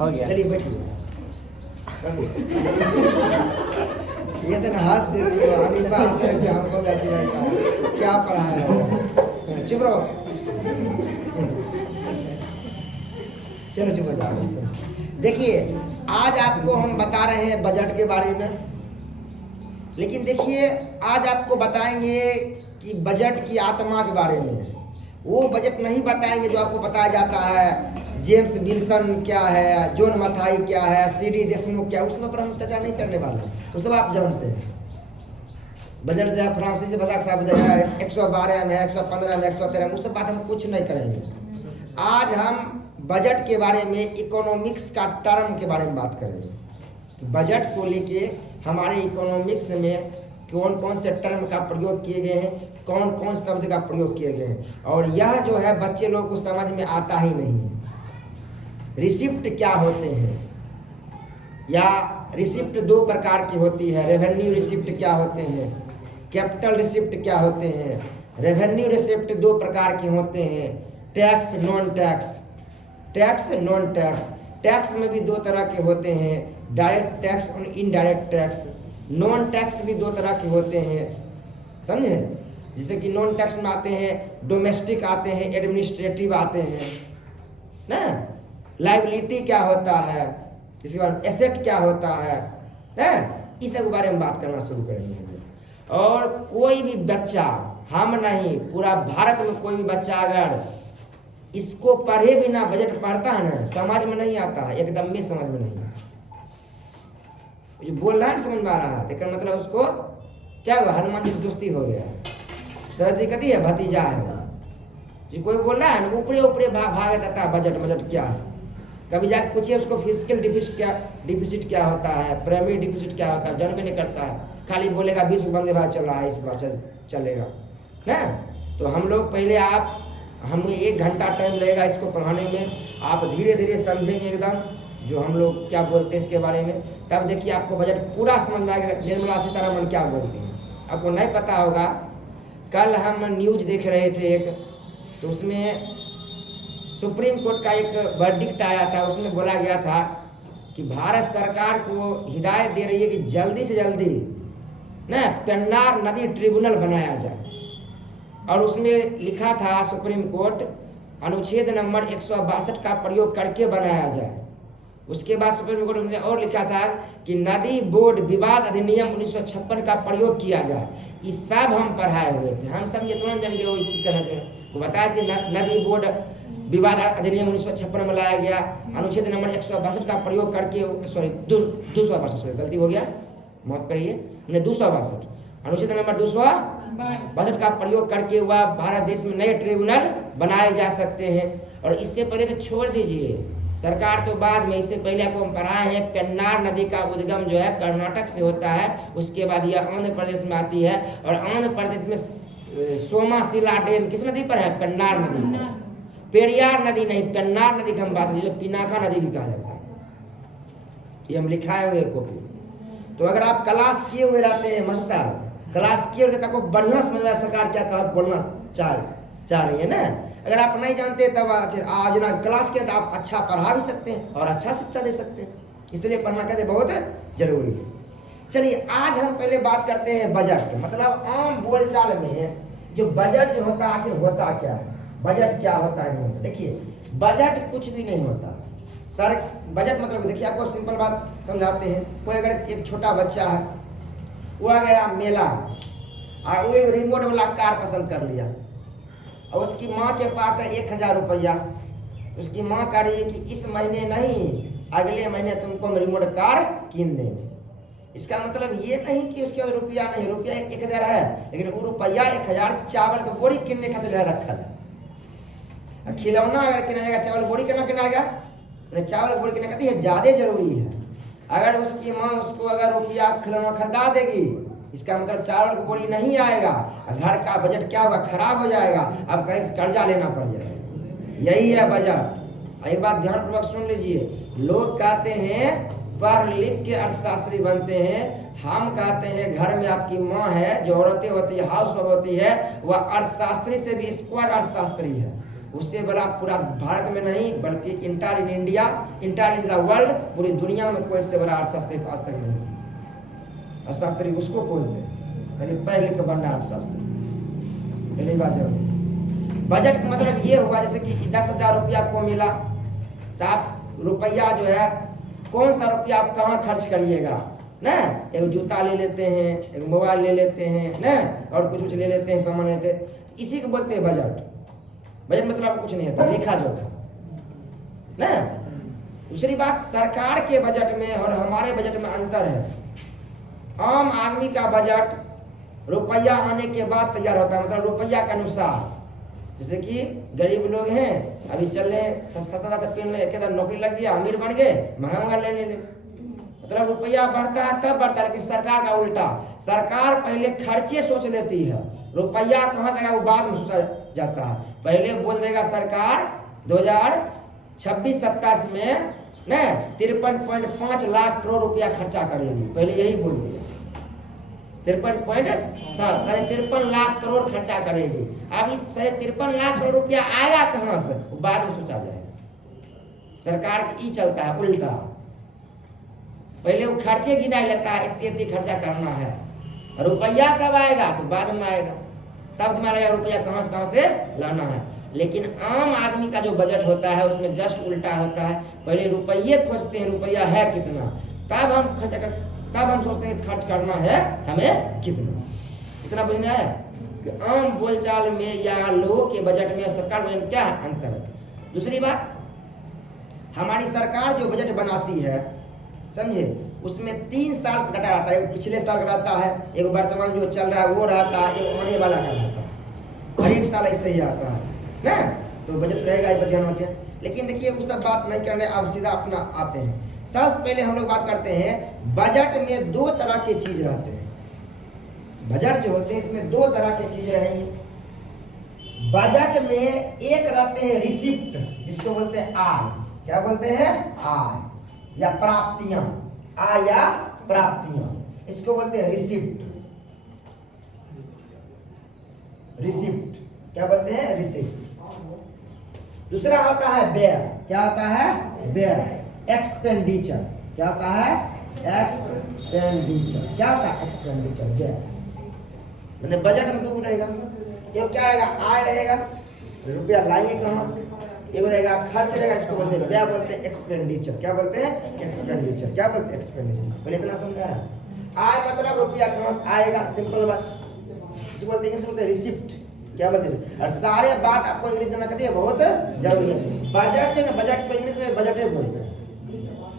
हो गया। चलिए बैठिए। ये तो हंस देती हो हनीफा, हंस रहे कि हमको भी हंसी लगता है, क्या पढ़ाया है। चुप रहो, चलो चुप हो जाओ। देखिए आज आपको हम बता रहे हैं बजट के बारे में, लेकिन देखिए आज आपको बताएंगे कि बजट की आत्मा के बारे में। वो बजट नहीं बताएंगे जो आपको बताया जाता है जेम्स विल्सन क्या है, जॉन मथाई क्या है, सीडी देशमुख क्या है, उस पर हम चर्चा नहीं करने वाले, वो सब आप जानते हैं। बजट जो है फ्रांसीसी भाषा का शब्द है, 112 में है, 115 में, 113 में, उस सब बात हम कुछ नहीं करेंगे। आज हम बजट के बारे में, इकोनॉमिक्स का टर्म के बारे में बात करेंगे। बजट को लेके हमारे इकोनॉमिक्स में कौन कौन से टर्म का प्रयोग किए गए हैं, कौन कौन शब्द का प्रयोग किए गए हैं, और यह जो है बच्चे लोग को समझ में आता ही नहीं है। रिसिप्ट क्या होते हैं, या रिसिप्ट दो प्रकार की होती है। रेवेन्यू रिसिप्ट क्या होते हैं, कैपिटल रिसिप्ट क्या होते हैं। रेवेन्यू रिसिप्ट दो प्रकार के होते हैं, tax non tax, tax non tax. Tax में भी दो तरह के होते हैं, डायरेक्ट टैक्स और इनडायरेक्ट टैक्स। नॉन टैक्स भी दो तरह के होते हैं, समझे। जैसे कि नॉन टैक्स में आते हैं डोमेस्टिक आते हैं, एडमिनिस्ट्रेटिव आते हैं ना। लाइबिलिटी क्या होता है, इसके बाद एसेट क्या होता है ना, इस सब के बारे में बात करना शुरू करेंगे। और कोई भी बच्चा, हम नहीं पूरा भारत में कोई भी बच्चा अगर इसको पढ़े बिना बजट पढ़ता है ना, समझ में नहीं आता है, एकदम भी समझ में नहीं आता। जो बोल रहा है समझ में आ रहा है, लेकिन मतलब उसको क्या हुआ, हनुमान जी से दोस्ती हो गया। सरस्वती कहती है भतीजा है जी, कोई बोल रहा है ना ऊपरे ऊपरे भाग देता है बजट। बजट क्या है, कभी जाके पूछिए उसको फिजिकल डिफिसिट क्या होता है, प्राइमरी डिफिसिट क्या होता है, जानबे नहीं करता है। खाली बोलेगा 20 वंदे भारत चल रहा है, इस बार चलेगा ना। तो हम लोग पहले हमें 1 घंटा टाइम लगेगा इसको पढ़ाने में, आप धीरे धीरे समझेंगे एकदम जो हम लोग क्या बोलते हैं इसके बारे में। तब देखिए आपको बजट पूरा समझ में आएगा निर्मला सीतारमण क्या बोलती हैं। आपको नहीं पता होगा, कल हम न्यूज देख रहे थे एक, तो उसमें सुप्रीम कोर्ट का एक वर्डिक्ट आया था। उसमें बोला गया था कि भारत सरकार को हिदायत दे रही है कि जल्दी से जल्दी ना पेन्नार नदी ट्रिब्यूनल बनाया जाए। और उसमें लिखा था सुप्रीम कोर्ट अनुच्छेद नंबर 162 का प्रयोग करके बनाया जाए। उसके बाद सुप्रीम कोर्ट ने और लिखा था कि नदी बोर्ड विवाद अधिनियम 1956 का प्रयोग किया जाए। ये सब हम पढ़ाए हुए थे, हम सब ये तुरंत जान गए वो क्या करना चाहिए। वो बताया कि नदी बोर्ड विवाद अधिनियम 1956 में लाया गया, अनुच्छेद नंबर 162 का प्रयोग करके, सॉरी 262, गलती हो गया, माफ करिए, 262 अनुच्छेद नंबर 262 का प्रयोग करके वह भारत देश में नए ट्रिब्यूनल बनाए जा सकते हैं। और इससे पहले तो छोड़ दीजिए, सरकार तो बाद में, इससे पहले आपको हम पढ़ाए हैं पेन्नार नदी का उद्गम जो है कर्नाटक से होता है, उसके बाद यह आंध्र प्रदेश में आती है। और आंध्र प्रदेश में सोमाशिला डैम किस नदी पर है, पेन्नार नदी, पेरियार नदी नहीं, पेन्नार नदी की हम बात जो पिनाका नदी भी कहा जाता है। ये हम लिखाए हुए कॉपी। तो अगर आप क्लास किए हुए रहते हैं मास्टर साहब, क्लास किए हुए आपको बढ़िया समझ में सरकार क्या कहा बोलना चाह रही है ना। अगर आप नहीं जानते तब आप जना क्लास किया तो आप अच्छा पढ़ा भी सकते हैं और अच्छा शिक्षा दे सकते हैं, इसलिए पढ़ना कहते बहुत जरूरी है। चलिए आज हम पहले बात करते हैं बजट, मतलब आम बोलचाल में जो बजट जो होता है आखिर होता क्या है, बजट क्या होता है नहीं होता। देखिए बजट कुछ भी नहीं होता सर। बजट मतलब देखिए आपको सिंपल बात समझाते हैं। कोई अगर एक छोटा बच्चा है, वो आ गया मेला और वो एक रिमोट वाला कार पसंद कर लिया, और उसकी माँ के पास है 1000 रुपया। उसकी माँ कह रही है कि इस महीने नहीं अगले महीने तुमको रिमोट कार कीन देंगे। इसका मतलब ये नहीं कि उसके पास रुपया नहीं, रुपया 1000 है, लेकिन वो रुपया 1000 चावल की बोरी किनने खातिर रखा है। खिलौना अगर किना जाएगा, चावल बोरी किना किनाएगा, चावल बोरी किना कहती है ज़्यादा जरूरी है। अगर उसकी माँ उसको अगर रुपया खिलौना खरीदा देगी, इसका मतलब चावल की बोरी नहीं आएगा, घर का बजट क्या होगा, खराब हो जाएगा, अब कहीं से कर्जा लेना पड़ जाएगा। यही है बजट। एक बात ध्यानपूर्वक सुन लीजिए, लोग कहते हैं पढ़ लिख के अर्थशास्त्री बनते हैं, हम कहते हैं घर में आपकी माँ है जो औरतें होती है, हाउस वाइफ होती है, वह अर्थशास्त्री से भी स्क्वायर अर्थशास्त्री है। उससे बड़ा पूरा भारत में नहीं बल्कि inter in India, inter in the world, पूरी दुनिया में कोई इससे बड़ा अर्थशास्त्री आज तक नहीं। अर्थशास्त्री उसको बोलते हैं, पहले पढ़ लिख के बनना अर्थशास्त्री। पहली बात जरूरी। बजट का मतलब ये हुआ जैसे कि 10,000 रुपया को मिला तो आप रुपया जो है कौन सा रुपया आप कहाँ खर्च करिएगा ना। एक जूता ले लेते हैं, एक मोबाइल ले लेते हैं ना, और कुछ ले लेते हैं, सामान लेते हैं, इसी को बोलते हैं बजट। बजट मतलब कुछ नहीं होता, लेखा जोखा ना। दूसरी बात, सरकार के बजट में और हमारे बजट में अंतर है। आम आदमी का बजट रुपया आने के बाद तैयार होता है, मतलब रुपया के अनुसार। जैसे कि गरीब लोग हैं, अभी चल रहे सस्ता पेन एकदम नौकरी लग गया, अमीर बन गए, महंगा ले ले, मतलब रुपया बढ़ता है तब बढ़ता है। लेकिन सरकार का उल्टा, सरकार पहले खर्चे सोच लेती है, रुपया कहाँ से आएगा वो बाद में सोचा जाता है। पहले बोल देगा सरकार 2026-27 में न 53.5 लाख करोड़ रुपया खर्चा करेगी, पहले यही बोल दिया। 53.53 लाख करोड़ खर्चा करेगी। अभी 53 लाख करोड़ रुपया आएगा कहाँ से वो बाद में सोचा जाएगा। सरकार की चलता है उल्टा, पहले वो खर्चे गिना लेता है, इतने खर्चा करना है, रुपया कब आएगा तो बाद में आएगा, तब तुम्हारा रुपया कहाँ से लाना है। लेकिन आम आदमी का जो बजट होता है उसमें जस्ट उल्टा होता है, पहले रुपये खोजते हैं, रुपया है कितना, तब हम खर्च कर, तब हम सोचते हैं खर्च करना है हमें कितना। इतना बुझना है कि आम बोलचाल में या लोगों के बजट में सरकार बजट में क्या अंतर है। दूसरी बात, हमारी सरकार जो बजट बनाती है समझे, उसमें 3 साल का डाटा रहता है। एक पिछले साल का रहता है, एक वर्तमान जो चल रहा है वो रहता है, एक आने वाला का रहता है। हर एक साल ऐसे ही आता है ना, तो बजट रहेगा ये ध्यान रखें। लेकिन देखिए वो सब बात नहीं करने, अब सीधा अपना आते हैं। सबसे पहले हम लोग बात करते हैं, बजट में 2 तरह के चीज रहते हैं। बजट जो होते हैं इसमें 2 तरह के चीज रहेंगे। बजट में एक रहते हैं रिसिप्ट, जिसको बोलते हैं आय। क्या बोलते हैं? आय या प्राप्तियां, आय या प्राप्तियां, इसको बोलते हैं रिसिप्ट। रिसिप्ट क्या बोलते हैं? रिसिप्ट। दूसरा होता है व्यय। क्या होता है? व्यय, एक्सपेंडिचर। क्या होता है? एक्सपेंडिचर। क्या होता है? एक्सपेंडिचर, व्यय। मैंने बजट में 2 रहेगा, एक क्या रहेगा? आय रहेगा, रुपया लाएंगे कहाँ से, एक रहेगा खर्च रहेगा, इसको बोलते हैं व्यय, बोलते हैं एक्सपेंडिचर। क्या बोलते हैं? एक्सपेंडिचर। क्या बोलते हैं? एक्सपेंडिचर। पहले इतना समझा है? आय मतलब रुपया कहाँ से आएगा, सिंपल बात, इसको बोलते हैं रिसिप्ट। क्या बोलते हैं? और सारे बात आपको इंग्लिश में कहते हैं, बहुत जरूरी है। बजट जो ना, बजट को इंग्लिश में बजट बोलते हैं।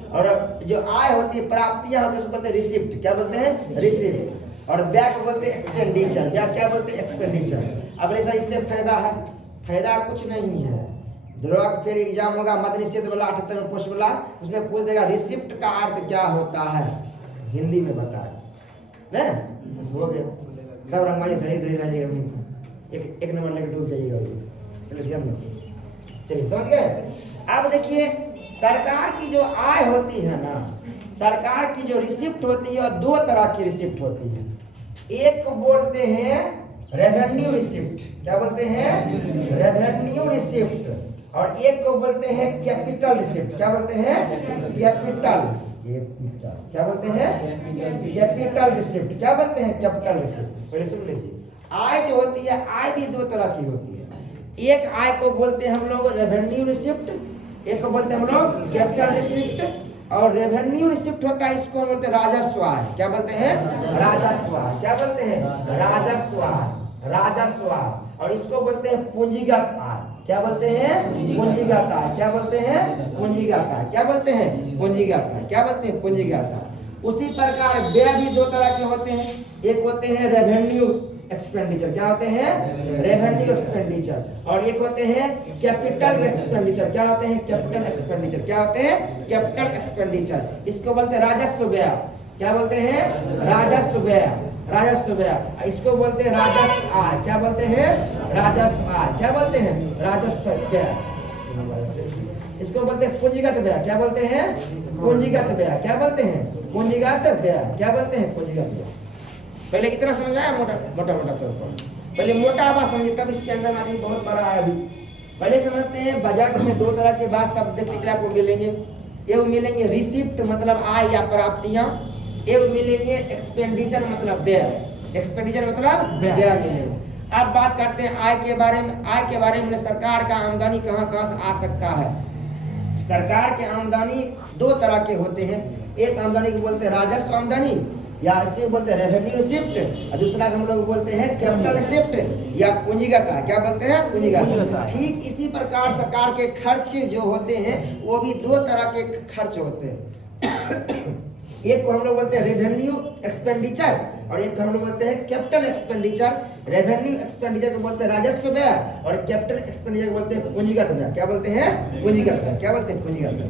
और जो आय होती है, प्राप्तियां होती है, उसको बोलते हैं रिसिप्ट। क्या बोलते हैं? रिसिप्ट। और व्यय को बोलते हैं एक्सपेंडिचर। क्या बोलते हैं? एक्सपेंडिचर। अब सर इससे फायदा है? फायदा कुछ नहीं है। दरोगा फिर एग्जाम होगा मद निषेध वाला 78 में पोस्ट वाला, उसमें पूछ देगा रिसिप्ट का अर्थ क्या होता है, हिंदी में बताए ना, बस हो गया। सब रंगवाई धीरे धीरे रहिएगा, वहीं एक नंबर लेकर डूब जाइएगा, इसलिए ध्यान रखिए। चलिए समझ गए। अब देखिए, सरकार की जो आय होती है ना, सरकार की जो रिसिप्ट होती है, 2 तरह की रिसिप्ट होती है। एक को बोलते हैं रेवेन्यू रिसिप्ट। क्या बोलते हैं? Revenue receipt. और एक को बोलते हैं कैपिटल रिसिप्ट। क्या बोलते हैं? कैपिटल। क्या बोलते हैं? Capital receipt. क्या बोलते हैं? Capital receipt. पहले सुन लीजिए, आय जो होती है, आय भी 2 तरह की होती है। एक आय को बोलते हैं हम लोग रेवेन्यू रिसिप्ट, एक को बोलते हैं हम लोग कैपिटल रिसिप्ट। और रेवेन्यू रिसिप्ट होता है, इसको बोलते हैं राजस्व आय। क्या बोलते हैं? राजस्व आय। क्या बोलते हैं? राजस्व आय, राजस्व आय। और इसको बोलते हैं पूंजीगत आय। क्या बोलते हैं? पूंजीगत आय। क्या बोलते हैं? पूंजीगत आय। क्या बोलते हैं? पूंजीगत आय। क्या बोलते हैं? पूंजीगत आय। उसी प्रकार व्यय भी 2 तरह के होते हैं। एक होते हैं रेवेन्यू एक्सपेंडिचर। क्या होते हैं? Revenue expenditure. और एक होते हैं कैपिटल एक्सपेंडिचर। क्या होते हैं? Capital expenditure. क्या होते हैं? Capital expenditure. इसको बोलते हैं राजस्व व्यय। क्या बोलते हैं? राजस्व व्यय, राजस्व व्यय। इसको बोलते हैं राजस्व आय। क्या बोलते हैं? राजस्व आय। क्या बोलते हैं? राजस्व व्यय। इसको बोलते हैं पूंजीगत व्यय। क्या बोलते हैं? पूंजीगत व्यय। क्या बोलते हैं? पूंजीगत व्यय। क्या बोलते हैं? पूंजीगत व्यय। पहले इतना समझ आया मोटा मोटा तौर पर, पहले मोटा बात समझिए, तब इसके अंदर आगे बहुत बड़ा है। अभी पहले समझते हैं बजट में दो तरह के बाद शब्द देखने आपको मिलेंगे। एक मिलेंगे रिसिप्ट मतलब आय या प्राप्तियां, एक मिलेंगे एक्सपेंडिचर मतलब व्यय। एक्सपेंडिचर मतलब व्यय मिलेंगे। अब बात करते हैं आय के बारे में। आय के बारे में सरकार का आमदनी कहाँ कहाँ से आ सकता है। सरकार के आमदनी दो तरह के होते हैं। एक आमदनी को बोलते हैं राजस्व आमदनी या इसे बोलते हैं रेवेन्यू रिसिप्ट, और दूसरा हम लोग बोलते हैं कैपिटल रिसिप्ट या पूंजीगत आय। क्या बोलते हैं? पूंजीगत। ठीक इसी प्रकार सरकार के खर्च जो होते हैं वो भी दो तरह के खर्च होते हैं। एक को हम लोग बोलते हैं रेवेन्यू एक्सपेंडिचर और एक को हम लोग बोलते हैं कैपिटल एक्सपेंडिचर। रेवेन्यू एक्सपेंडिचर को बोलते हैं राजस्व व्यय और कैपिटल एक्सपेंडिचर को बोलते हैं पूंजीगत व्यय। क्या बोलते हैं? पूंजीगत व्यय। क्या बोलते हैं? पूंजीगत व्यय।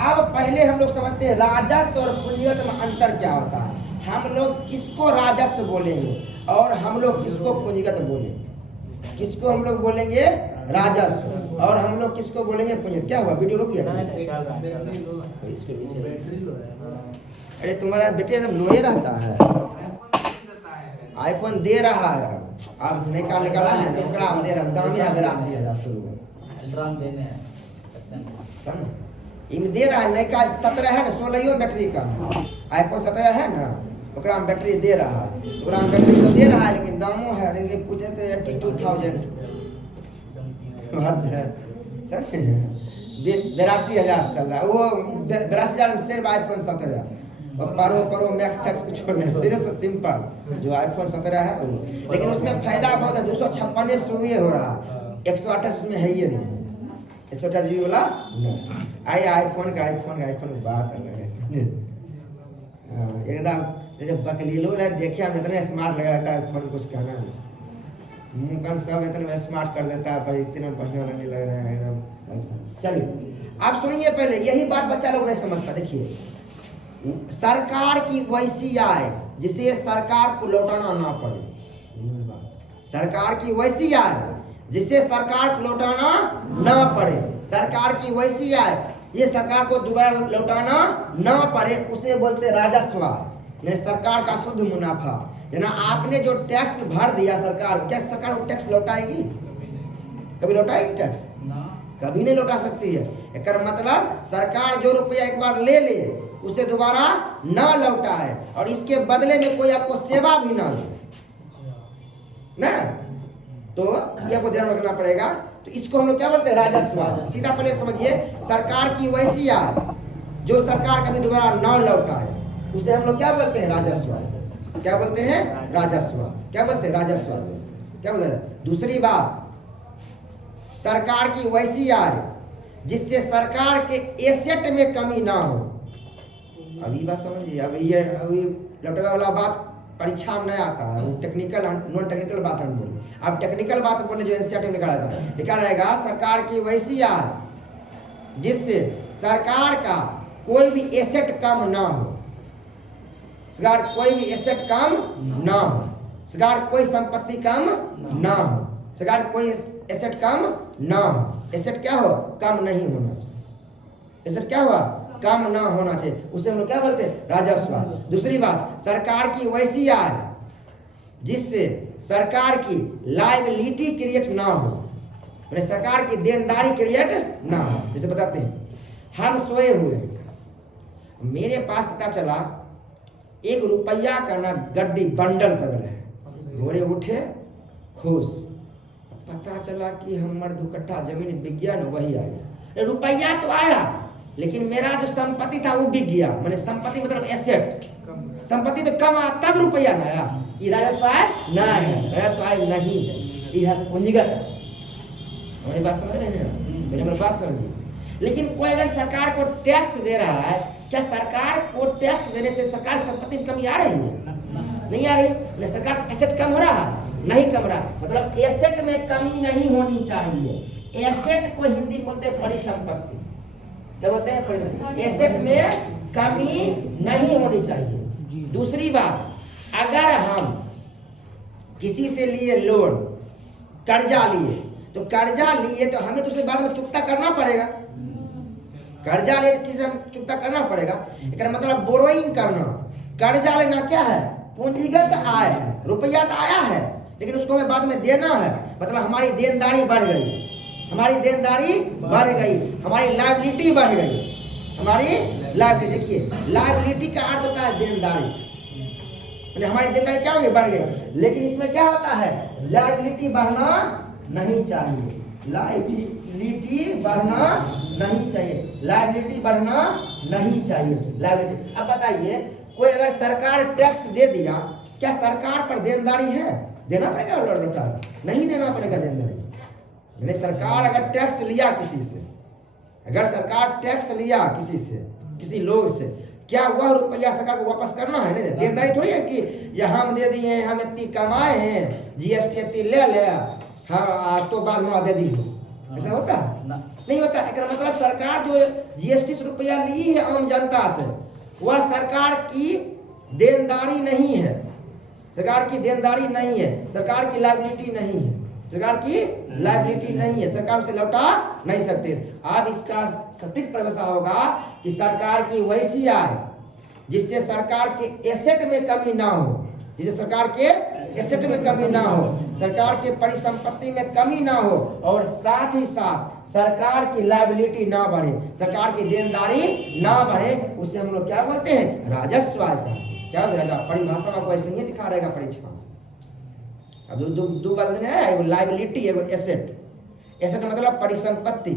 अब पहले हम लोग समझते हैं राजस्व और पूंजीगत में अंतर क्या होता है। हम लोग किसको राजस्व बोलेंगे और हम लोग किसको पूंजीगत बोलेंगे। किसको हम लोग बोलेंगे राजस्व और हम लोग किसको बोलेंगे पूंजीगत। क्या हुआ? वीडियो रुक गया? अरे तुम्हारा बेटे एकदम लोहे रहता है। आईफोन दे रहा है अब निकाला है ना, ओकरा हम दे रहा दाम है 82,000 इनमें दे रहा है। नई का 17 है ना, 16 बैटरी का आईफोन 17 है ना, ओकरा में बैटरी दे रहा है। ओकरा में बैटरी तो दे रहा है लेकिन दामों है, लेकिन पूछे तो 82,000 सच है। 82,000 चल रहा है वो। 82,000 में सिर्फ आईफोन 17 और पारो मैक्स फैक्स कुछ नहीं, सिर्फ सिंपल जो आईफोन 17 है वो। लेकिन उसमें फायदा बहुत है। 256 शुरू हो रहा है, 128 उसमें है ही नहीं। 128 GB वाला नहीं। अरे आईफोन का बात अलग है एकदम। बकलीलो देखे हम इतने स्मार्ट लग रहा था फोन, कुछ कहना मुँह का सब इतना स्मार्ट कर देता है पर इतना बढ़िया नहीं लग रहा है एकदम। चलिए आप सुनिए पहले, यही बात बच्चा लोग नहीं समझता। देखिए सरकार की वैसी आय जिसे सरकार को लौटाना ना पड़े। सरकार की वैसी आय जिसे सरकार को लौटाना ना पड़े। सरकार की वैसी आय ये सरकार को दोबारा लौटाना ना पड़े, उसे बोलते राजस्व। यानी सरकार का शुद्ध मुनाफा। यानी आपने जो टैक्स भर दिया सरकार, क्या सरकार को टैक्स लौटाएगी? कभी लौटाएगी टैक्स? कभी नहीं लौटा सकती है। इसका मतलब सरकार जो रुपया एक बार ले ले उसे दोबारा ना लौटाए और इसके बदले में कोई आपको सेवा भी ना दे ना, तो ये आपको ध्यान रखना पड़ेगा। तो इसको हम लोग क्या बोलते हैं? राजस्व। सीधा पहले समझिए, सरकार की वैसी आय जो सरकार कभी दोबारा ना लौटाए उसे हम लोग क्या बोलते हैं? राजस्व। क्या बोलते हैं? राजस्व। क्या बोलते हैं? राजस्व। क्या बोलते हैं? दूसरी बात, सरकार की वैसी आय जिससे सरकार के एसेट में कमी ना हो। अभी बात समझिए। अभी लौटवा वाला बात परीक्षा में नहीं आता है, वो टेक्निकल नॉन टेक्निकल बात हम बोले। अब टेक्निकल बात बोले जो एनसीईआरटी में निकाला था, लिखा रहेगा सरकार की वैसी आय जिससे सरकार का कोई भी एसेट कम ना हो। सरकार कोई भी एसेट कम ना हो। सरकार कोई संपत्ति कम ना हो। सरकार कोई एसेट कम ना हो। एसेट क्या हो? कम नहीं होना चाहिए। एसेट क्या हुआ? कम ना होना चाहिए। उसे हम लोग क्या बोलते हैं? राजस्व। दूसरी बात, सरकार की वैसी आय जिससे सरकार की लायबिलिटी क्रिएट ना हो, मैंने सरकार की देनदारी क्रिएट ना हो। जैसे बताते हैं, हम सोए हुए, मेरे पास पता चला 1 रुपया का ना गड्डी बंडल पकड़े है। घोड़े उठे खुश, पता चला कि हमारे 2 कट्ठा जमीन बिक गया ना, वही आया। रुपया तो आया लेकिन मेरा जो संपत्ति था वो बिक गया। मैंने संपत्ति मतलब एसेट, संपत्ति तो कम आया तब रुपया ना आया। ये राजस्व आय ना है, राजस्व आय नहीं है, ये है पूंजीगत। हमारी बात समझ रहे हैं? मेरी बात समझिए। लेकिन कोई अगर सरकार को टैक्स दे रहा है, क्या सरकार को टैक्स देने से सरकार संपत्ति में कमी आ रही है? नहीं आ रही। सरकार एसेट कम हो रहा है? नहीं कम रहा। मतलब एसेट में कमी नहीं होनी चाहिए। एसेट को हिंदी बोलते हैं परिसंपत्ति। क्या बोलते हैं? एसेट में कमी नहीं होनी चाहिए। दूसरी बात, अगर हम किसी से लिए लोन, कर्जा लिए, तो कर्जा लिए तो हमें तो उसे बाद में चुकता करना पड़ेगा। कर्जा लिए तो किसी हम चुकता करना पड़ेगा। इसका मतलब बोरोइंग करना। कर्जा लेना क्या है? पूंजीगत आय है। रुपया तो आया है लेकिन उसको हमें बाद में देना है, मतलब हमारी देनदारी बढ़ गई। हमारी देनदारी बढ़ गई, हमारी लायबिलिटी बढ़ गई, हमारी लायबिलिटी। देखिए लायबिलिटी का अर्थ होता है देनदारी, हमारी देनदारी क्या होगी, बढ़ गई। लेकिन इसमें क्या होता है, लायबिलिटी बढ़ना नहीं चाहिए, लायबिलिटी बढ़ना नहीं चाहिए, लायबिलिटी बढ़ना नहीं चाहिए, लायबिलिटी। अब बताइए कोई अगर सरकार टैक्स दे दिया, क्या सरकार पर देनदारी है, देना पड़ेगा लौटा, नहीं देना पड़ेगा देनदारी। यानी सरकार अगर टैक्स लिया किसी से, अगर सरकार टैक्स लिया किसी से, किसी लोग से, क्या वह रुपया सरकार को वापस करना है, नहीं देनदारी थोड़ी है कि ये हम दे दिए, हम इतनी कमाए हैं, जीएसटी इतनी ले ले, हाँ तो बाद में दे दी हो, ऐसा होता है नहीं होता। एक मतलब सरकार जो जीएसटी से रुपया ली है आम जनता से, वह सरकार की देनदारी नहीं है, सरकार की देनदारी नहीं है, सरकार की लायबिलिटी नहीं है, सरकार की लायबिलिटी नहीं है, सरकार उसे लौटा नहीं सकते। अब इसका सटीक परिभाषा होगा कि सरकार की वैसी आय जिससे सरकार के एसेट में कमी ना हो, जिससे सरकार के एसेट में कमी ना हो, सरकार के परिसंपत्ति में कमी ना हो, और साथ ही साथ सरकार की लायबिलिटी ना बढ़े, सरकार की देनदारी ना बढ़े, उसे हम लोग क्या बोलते हैं, राजस्व आय का। क्या बोलते हैं, परिभाषा में ऐसे ही लिखा रहेगा परीक्षा में। अब दो बात है, एगो लायबिलिटी, एगो एसेट। एसेट मतलब परिसंपत्ति,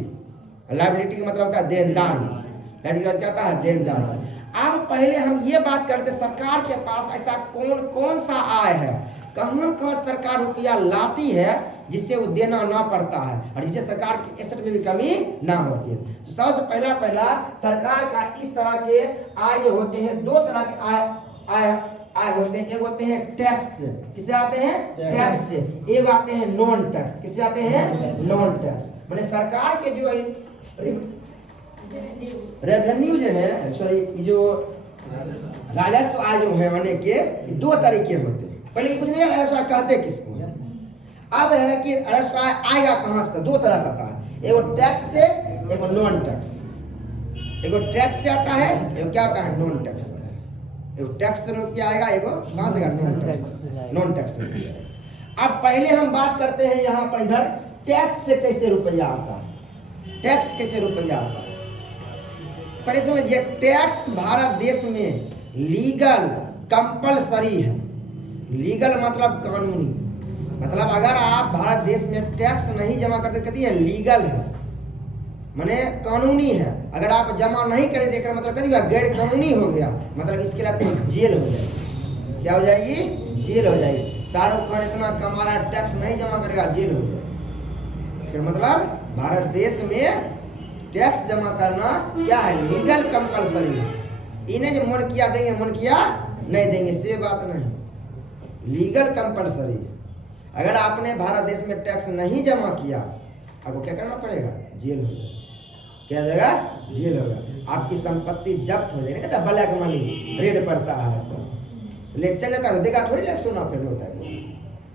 लायबिलिटी का मतलब होता है देनदारी, लायबिलिटी क्या होता है, देनदारी। अब पहले हम ये बात करते, सरकार के पास ऐसा कौन कौन सा आय है, कहाँ का सरकार रुपया लाती है जिससे वो देना ना पड़ता है, और जिससे सरकार की एसेट में भी कमी ना होती है। तो सबसे पहला सरकार का इस तरह के आय होते हैं, दो तरह के आय होते हैं। एक होते हैं टैक्स, किसे आते हैं, टैक्स से। एक आते हैं नॉन टैक्स, किसे आते हैं, नॉन टैक्स। मैंने सरकार के जो रेवेन्यू जो है, सॉरी जो राजस्व आय जो है होने के दो तरीके होते हैं। पहले कुछ नहीं, राजस्व आय कहते किसको। अब है कि राजस्व आय आएगा कहाँ से, दो तरह से आता है, एगो टैक्स से, एगो नॉन टैक्स। एगो टैक्स से आता है, एगो क्या आता है, नॉन टैक्स। एगो टैक्स से रुपया आएगा, एगो कहाँ से, नॉन टैक्स रुपया। अब पहले हम बात करते हैं यहाँ पर, इधर टैक्स से कैसे रुपया आता है, टैक्स कैसे रुपया आता है। पहले समझिए, टैक्स भारत देश में लीगल कंपलसरी है। लीगल मतलब कानूनी, मतलब अगर आप भारत देश में टैक्स नहीं जमा करते, कहती है लीगल है, माने कानूनी है। अगर आप जमा नहीं करें, देख रहे मतलब करिए गैर कानूनी हो गया, मतलब इसके लिए जेल हो जाएगी। क्या हो जाएगी, जेल हो जाएगी। शाहरुख खान इतना कमा रहा, टैक्स नहीं जमा करेगा, जेल हो जाएगी। फिर मतलब भारत देश में टैक्स जमा करना क्या है, लीगल कंपलसरी है। इन्हें जो मन किया देंगे, मन किया नहीं देंगे, से बात नहीं, लीगल कंपलसरी। अगर आपने भारत देश में टैक्स नहीं जमा किया, आपको क्या करना पड़ेगा, जेल हो जाएगा। क्या हो जाएगा, जेल होगा। आपकी संपत्ति जब्त हो जाएगी। कहता ब्लैक मनी रेड पड़ता है, सब ले चल जाता है, देखा थोड़ी लग सुना फिर होता है,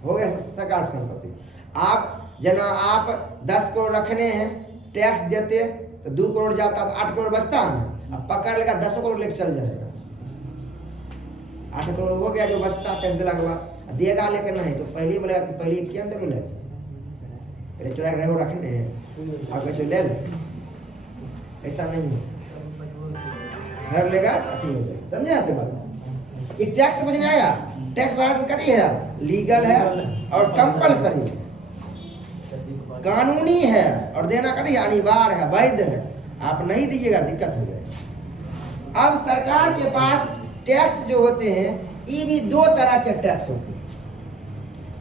हो गया सरकार संपत्ति। आप जना आप 10 करोड़ रखने हैं, टैक्स देते तो 2 करोड़ जाता तो 8 करोड़ बचता है ना। अब पकड़ लेगा 10 करोड़ लेके चल जाएगा, 8 करोड़ हो गया जो बचता टैक्स दिला के बाद। देगा लेकर नहीं तो पहले बोलेगा कि पहले के अंदर बोले पहले चला रहे हो रखने हैं, आप कैसे ले लो, ऐसा नहीं है। घर लेगा अति हो जाएगा, समझे आते बात। ये टैक्स समझ में आया। टैक्स भारत में कभी है, लीगल है और कंपलसरी है, कानूनी है, और देना कभी अनिवार्य है, वैध है। आप नहीं दीजिएगा दिक्कत हो जाएगी। अब सरकार के पास टैक्स जो होते हैं, ये भी दो तरह के टैक्स होते हैं।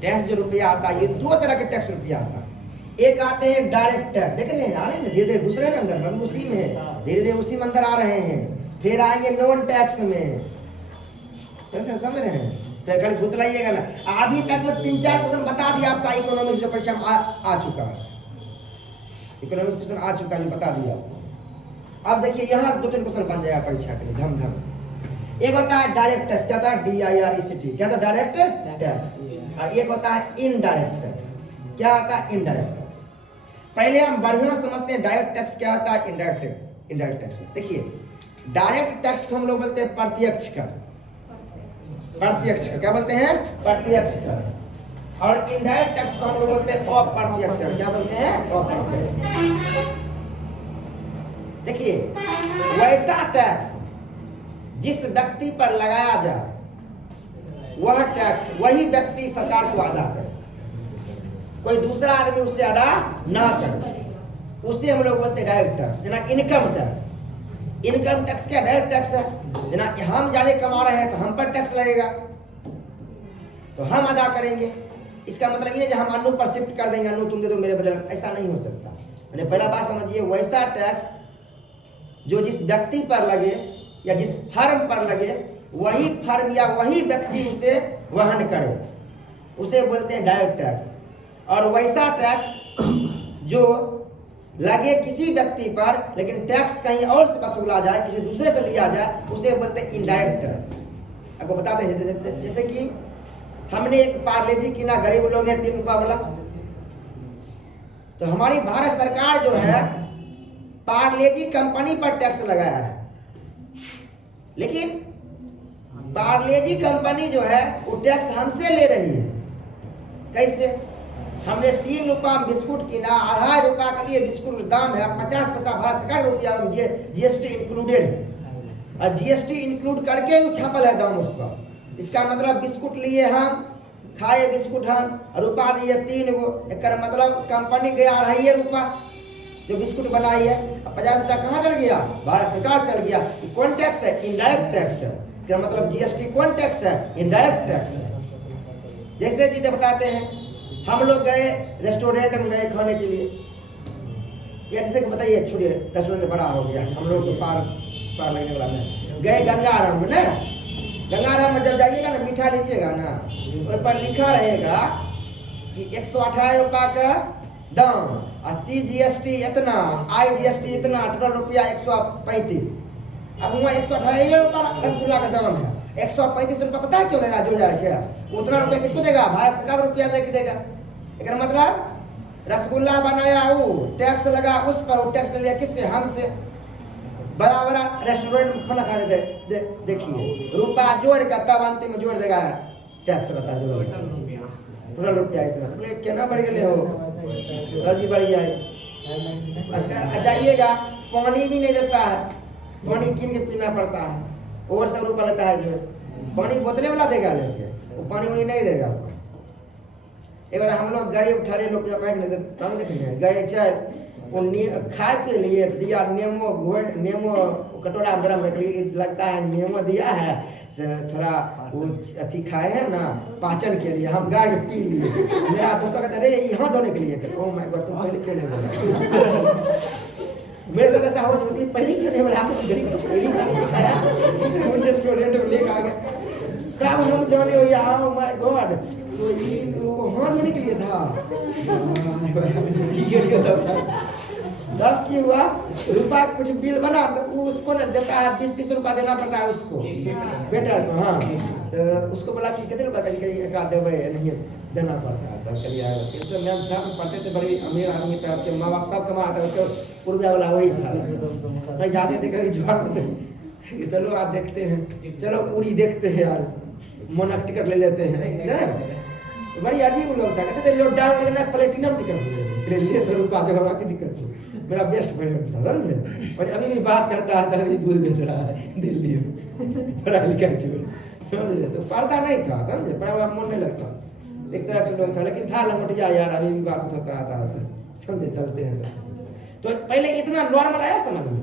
टैक्स जो रुपया आता है, ये दो तरह के टैक्स रुपया आता है। एक आते हैं डायरेक्ट टैक्स, देख रहे हैं आ रहे हैं, धीरे धीरे घुस रहे हैं अंदर, हम उसी में है, धीरे धीरे उसी में अंदर आ रहे हैं। फिर आएंगे नॉन टैक्स में, समझ रहे हैं, फिर कल भुतलाइएगा ना। अभी तक में 3-4 क्वेश्चन बता दिया आपका, इकोनॉमिक्स जो परीक्षा में आ चुका है, इकोनॉमिक्स क्वेश्चन आ चुका है, जो बता दिया आपको। अब देखिए यहाँ 2-3 क्वेश्चन बन जाएगा परीक्षा के लिए, धम धम। एक होता है डायरेक्ट टैक्स, क्या होता है, DIRECT, क्या होता है, डायरेक्ट टैक्स। और एक होता है इनडायरेक्ट टैक्स, क्या होता है, इनडायरेक्ट टैक्स। पहले हम बढ़िया समझते हैं डायरेक्ट टैक्स क्या होता है, इनडायरेक्ट टैक्स। देखिए डायरेक्ट टैक्स को हम लोग बोलते हैं प्रत्यक्ष कर, प्रत्यक्ष कर क्या बोलते हैं, प्रत्यक्ष कर। और इनडायरेक्ट टैक्स को हम लोग बोलते हैं अप्रत्यक्ष कर। क्या बोलते हैं? अप्रत्यक्ष। देखिए, वैसा टैक्स जिस व्यक्ति पर लगाया जाए वह टैक्स वही व्यक्ति सरकार को अदा करे, कोई दूसरा आदमी उससे अदा ना करे, उसे हम लोग बोलते हैं डायरेक्ट टैक्स। जना इनकम टैक्स, इनकम टैक्स क्या डायरेक्ट टैक्स है। जना हम ज्यादा कमा रहे हैं तो हम पर टैक्स लगेगा, तो हम अदा करेंगे। इसका मतलब ये नहीं कि हम अन्नू पर शिफ्ट कर देंगे, अन्नू तुम दे दो मेरे बदल, ऐसा नहीं हो सकता। मैंने पहला बात समझिए, वैसा टैक्स जो जिस व्यक्ति पर लगे या जिस फर्म पर लगे वही फर्म या वही व्यक्ति उसे वहन करे, उसे बोलते हैं डायरेक्ट टैक्स। और वैसा टैक्स जो लगे किसी व्यक्ति पर लेकिन टैक्स कहीं और से वसूला जाए, किसी दूसरे से लिया जाए, उसे बोलते हैं इनडायरेक्ट टैक्स। आपको बताते हैं जैसे कि हमने एक पार्ले-जी किना, गरीब लोग हैं 3 रुपया वाला, तो हमारी भारत सरकार जो है पार्ले-जी कंपनी पर टैक्स लगाया है, लेकिन पार्ले-जी कंपनी जो है वो टैक्स हमसे ले रही है। कैसे? हमने 3 रुपया में बिस्कुट किना, 2.5 रुपया के लिए बिस्कुट दाम है, 50 पैसा भारत सरकार रुपया में जीएसटी इंक्लूडेड है, और जीएसटी इंक्लूड करके ही छापल है दाम उस पर। इसका मतलब बिस्कुट लिए हम, खाए बिस्कुट हम, रुपया दिए 3 गो, एक मतलब कंपनी गया 2.5 रुपया जो बिस्कुट बनाई है, 50 पैसा कहाँ चल गया? भारत सरकार चल गया। कौन टैक्स है? इनडायरेक्ट टैक्स है। क्या मतलब जीएसटी कौन टैक्स है? इनडायरेक्ट टैक्स है। जैसे कि बताते हैं, हम लोग गए रेस्टोरेंट में गए खाने के लिए, या जैसे कि बताइए छोड़िए रेस्टोरेंट बड़ा हो गया, हम लोग पार लगने वाला में गए गंगाराम में ना, गंगाराम में जब जाइएगा ना मीठा लीजिएगा ना, उस पर लिखा रहेगा कि 118 रुपया का दाम, और CGST इतना, IGST इतना, टोटल रुपया 135। अब वहाँ 118 रुपया रसगुल्ला का दाम है, 135 रुपया पता है क्यों लेना जो जा रहा है? उतना रुपया किसको देगा? भारत सरकार रुपया लेके देगा। एक मतलब रसगुल्ला बनाया वो टैक्स लगा उस पर, वो टैक्स ले लिया किससे? हमसे। बड़ा बड़ा रेस्टोरेंट में खाना खाने देखिए, रुपया जोड़ कर तब अंतिम में जोड़ देगा टैक्स रहता है, टोटल रुपया इतना। तो क्या ना बढ़ गए हो सर जी, बढ़ जाए। जाइएगा पानी भी नहीं देता है, पानी किन के पीना पड़ता है, और 100 रुपया लेता है जो पानी बोतले वाला देगा, लेके वो पानी उनी नहीं देगा। एक बार हम लोग गरीब ठहरे लोग देखेंगे गए चाय वो खाए पी लिए, दिया नेमो नेमो कटोरा में गरम रख लिए, लगता है नेमो दिया है से थोड़ा वो अथी खाए हैं ना पाचन के लिए, हम गाय पी लिए। मेरा दोस्तों कहता अरे यहाँ धोने के लिए, ओह माय गॉड तुम पहले क्यों नहीं बोला? मेरे साथ ऐसा हो पहले क्यों नहीं बोला? आप गरीब लोग पहले खाने दिखाया, रेस्टोरेंट में लेकर आ गए, तब हम जाने हो यार ओह माय गॉड, तो ये वहाँ धोने के लिए था। तब की हुआ रुपया कुछ बिल बना तो उसको ना देता है 20-30 रुपया देना पड़ता है उसको बेटर को। हाँ, तो उसको बोला कि कितने रुपया एक रात देवे नहीं देना पड़ता है। तब करिए तो मैम साहब पढ़ते थे, बड़ी अमीर आदमी था, उसके माँ बाप सब कमा था, उसके पूर्विया वाला वही था। नहीं जाते थे कभी जवाब थे, चलो आप देखते हैं, चलो पूरी देखते हैं यार, मोनक टिकट ले लेते हैं ना। तो बड़ी अजीब लोग था, कहते थे लॉकडाउन में देना प्लेटिनम टिकट ले लिए तो रुपया जगह की दिक्कत है। मेरा बेस्ट फ्रेंड था समझे, और अभी भी बात करता है, अभी दूध बेच रहा है दिल्ली में, पढ़ाई लिखाई छोड़ समझे, तो पढ़ता नहीं था समझे, पढ़ा हुआ मन नहीं लगता, एक तरह से लोग था, लेकिन था लंगोटिया यार, अभी भी बात होता आता समझे, चलते हैं। तो पहले इतना नॉर्मल आया समझ में।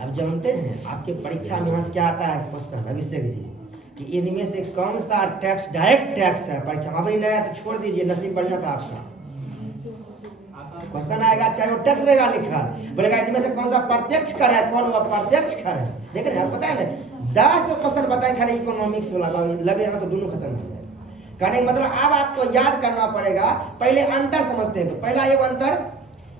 अब जानते हैं आपके परीक्षा में यहाँ से क्या आता है क्वेश्चन अभिषेक जी, कि इनमें से कौन सा टैक्स डायरेक्ट टैक्स है? परीक्षा अभी नहीं आया तो छोड़ दीजिए, नसीब बढ़िया था आपका। क्वेश्चन आएगा चाहे वो टैक्स रहेगा लिखा, बोलेगा इनमें से कौन सा प्रत्यक्ष कर है, कौन वह प्रत्यक्ष कर है। देख रहे हैं आप, पता है ना 10 क्वेश्चन बताए खाली इकोनॉमिक्स वाला, लगे ना तो दोनों खत्म हो जाए। कहने मतलब अब आपको याद करना पड़ेगा, पहले अंतर समझते हैं। तो पहला ये अंतर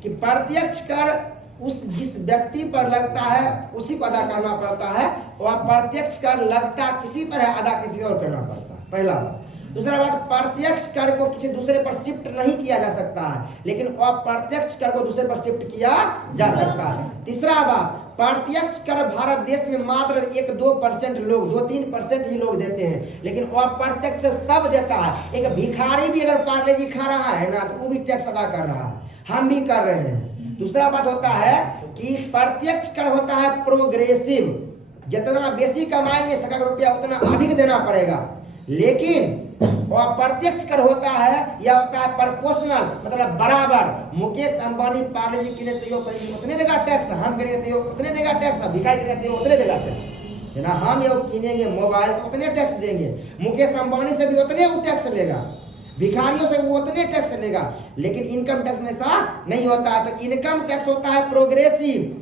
कि प्रत्यक्ष कर उस जिस व्यक्ति पर लगता है उसी को अदा करना पड़ता है, और प्रत्यक्ष कर लगता किसी पर है अदा किसी और करना पड़ता है, पहला बात। दूसरा बात, प्रत्यक्ष कर को किसी दूसरे पर शिफ्ट नहीं किया जा सकता है, लेकिन अप्रत्यक्ष कर को दूसरे पर शिफ्ट किया जा सकता है। तीसरा बात, प्रत्यक्ष कर भारत देश में मात्र 1-2% लोग, 2-3% ही लोग देते हैं, लेकिन अप्रत्यक्ष सब देता है। एक भिखारी भी अगर पार्ले जी खा रहा है ना, तो वो भी टैक्स अदा कर रहा है, हम भी कर रहे हैं। दूसरा बात होता है कि प्रत्यक्ष कर होता है प्रोग्रेसिव, जितना बेसी कमाएंगे सरकार का रुपया उतना अधिक देना पड़ेगा। लेकिन अप्रत्यक्ष कर होता है या होता है प्रोपोर्शनल, मतलब बराबर। मुकेश अंबानी पार्ले जी किने तो उतने देगा टैक्स, हम किने तो उतने देगा टैक्स, भिखारी किने तो उतने देगा टैक्स। ना हम ये किनेंगे मोबाइल तो उतने टैक्स देंगे, मुकेश अंबानी से भी उतने वो टैक्स लेगा, भिखारियों से वो उतने टैक्स लेगा। लेकिन इनकम टैक्स में ऐसा नहीं होता है। तो इनकम टैक्स होता है प्रोग्रेसिव,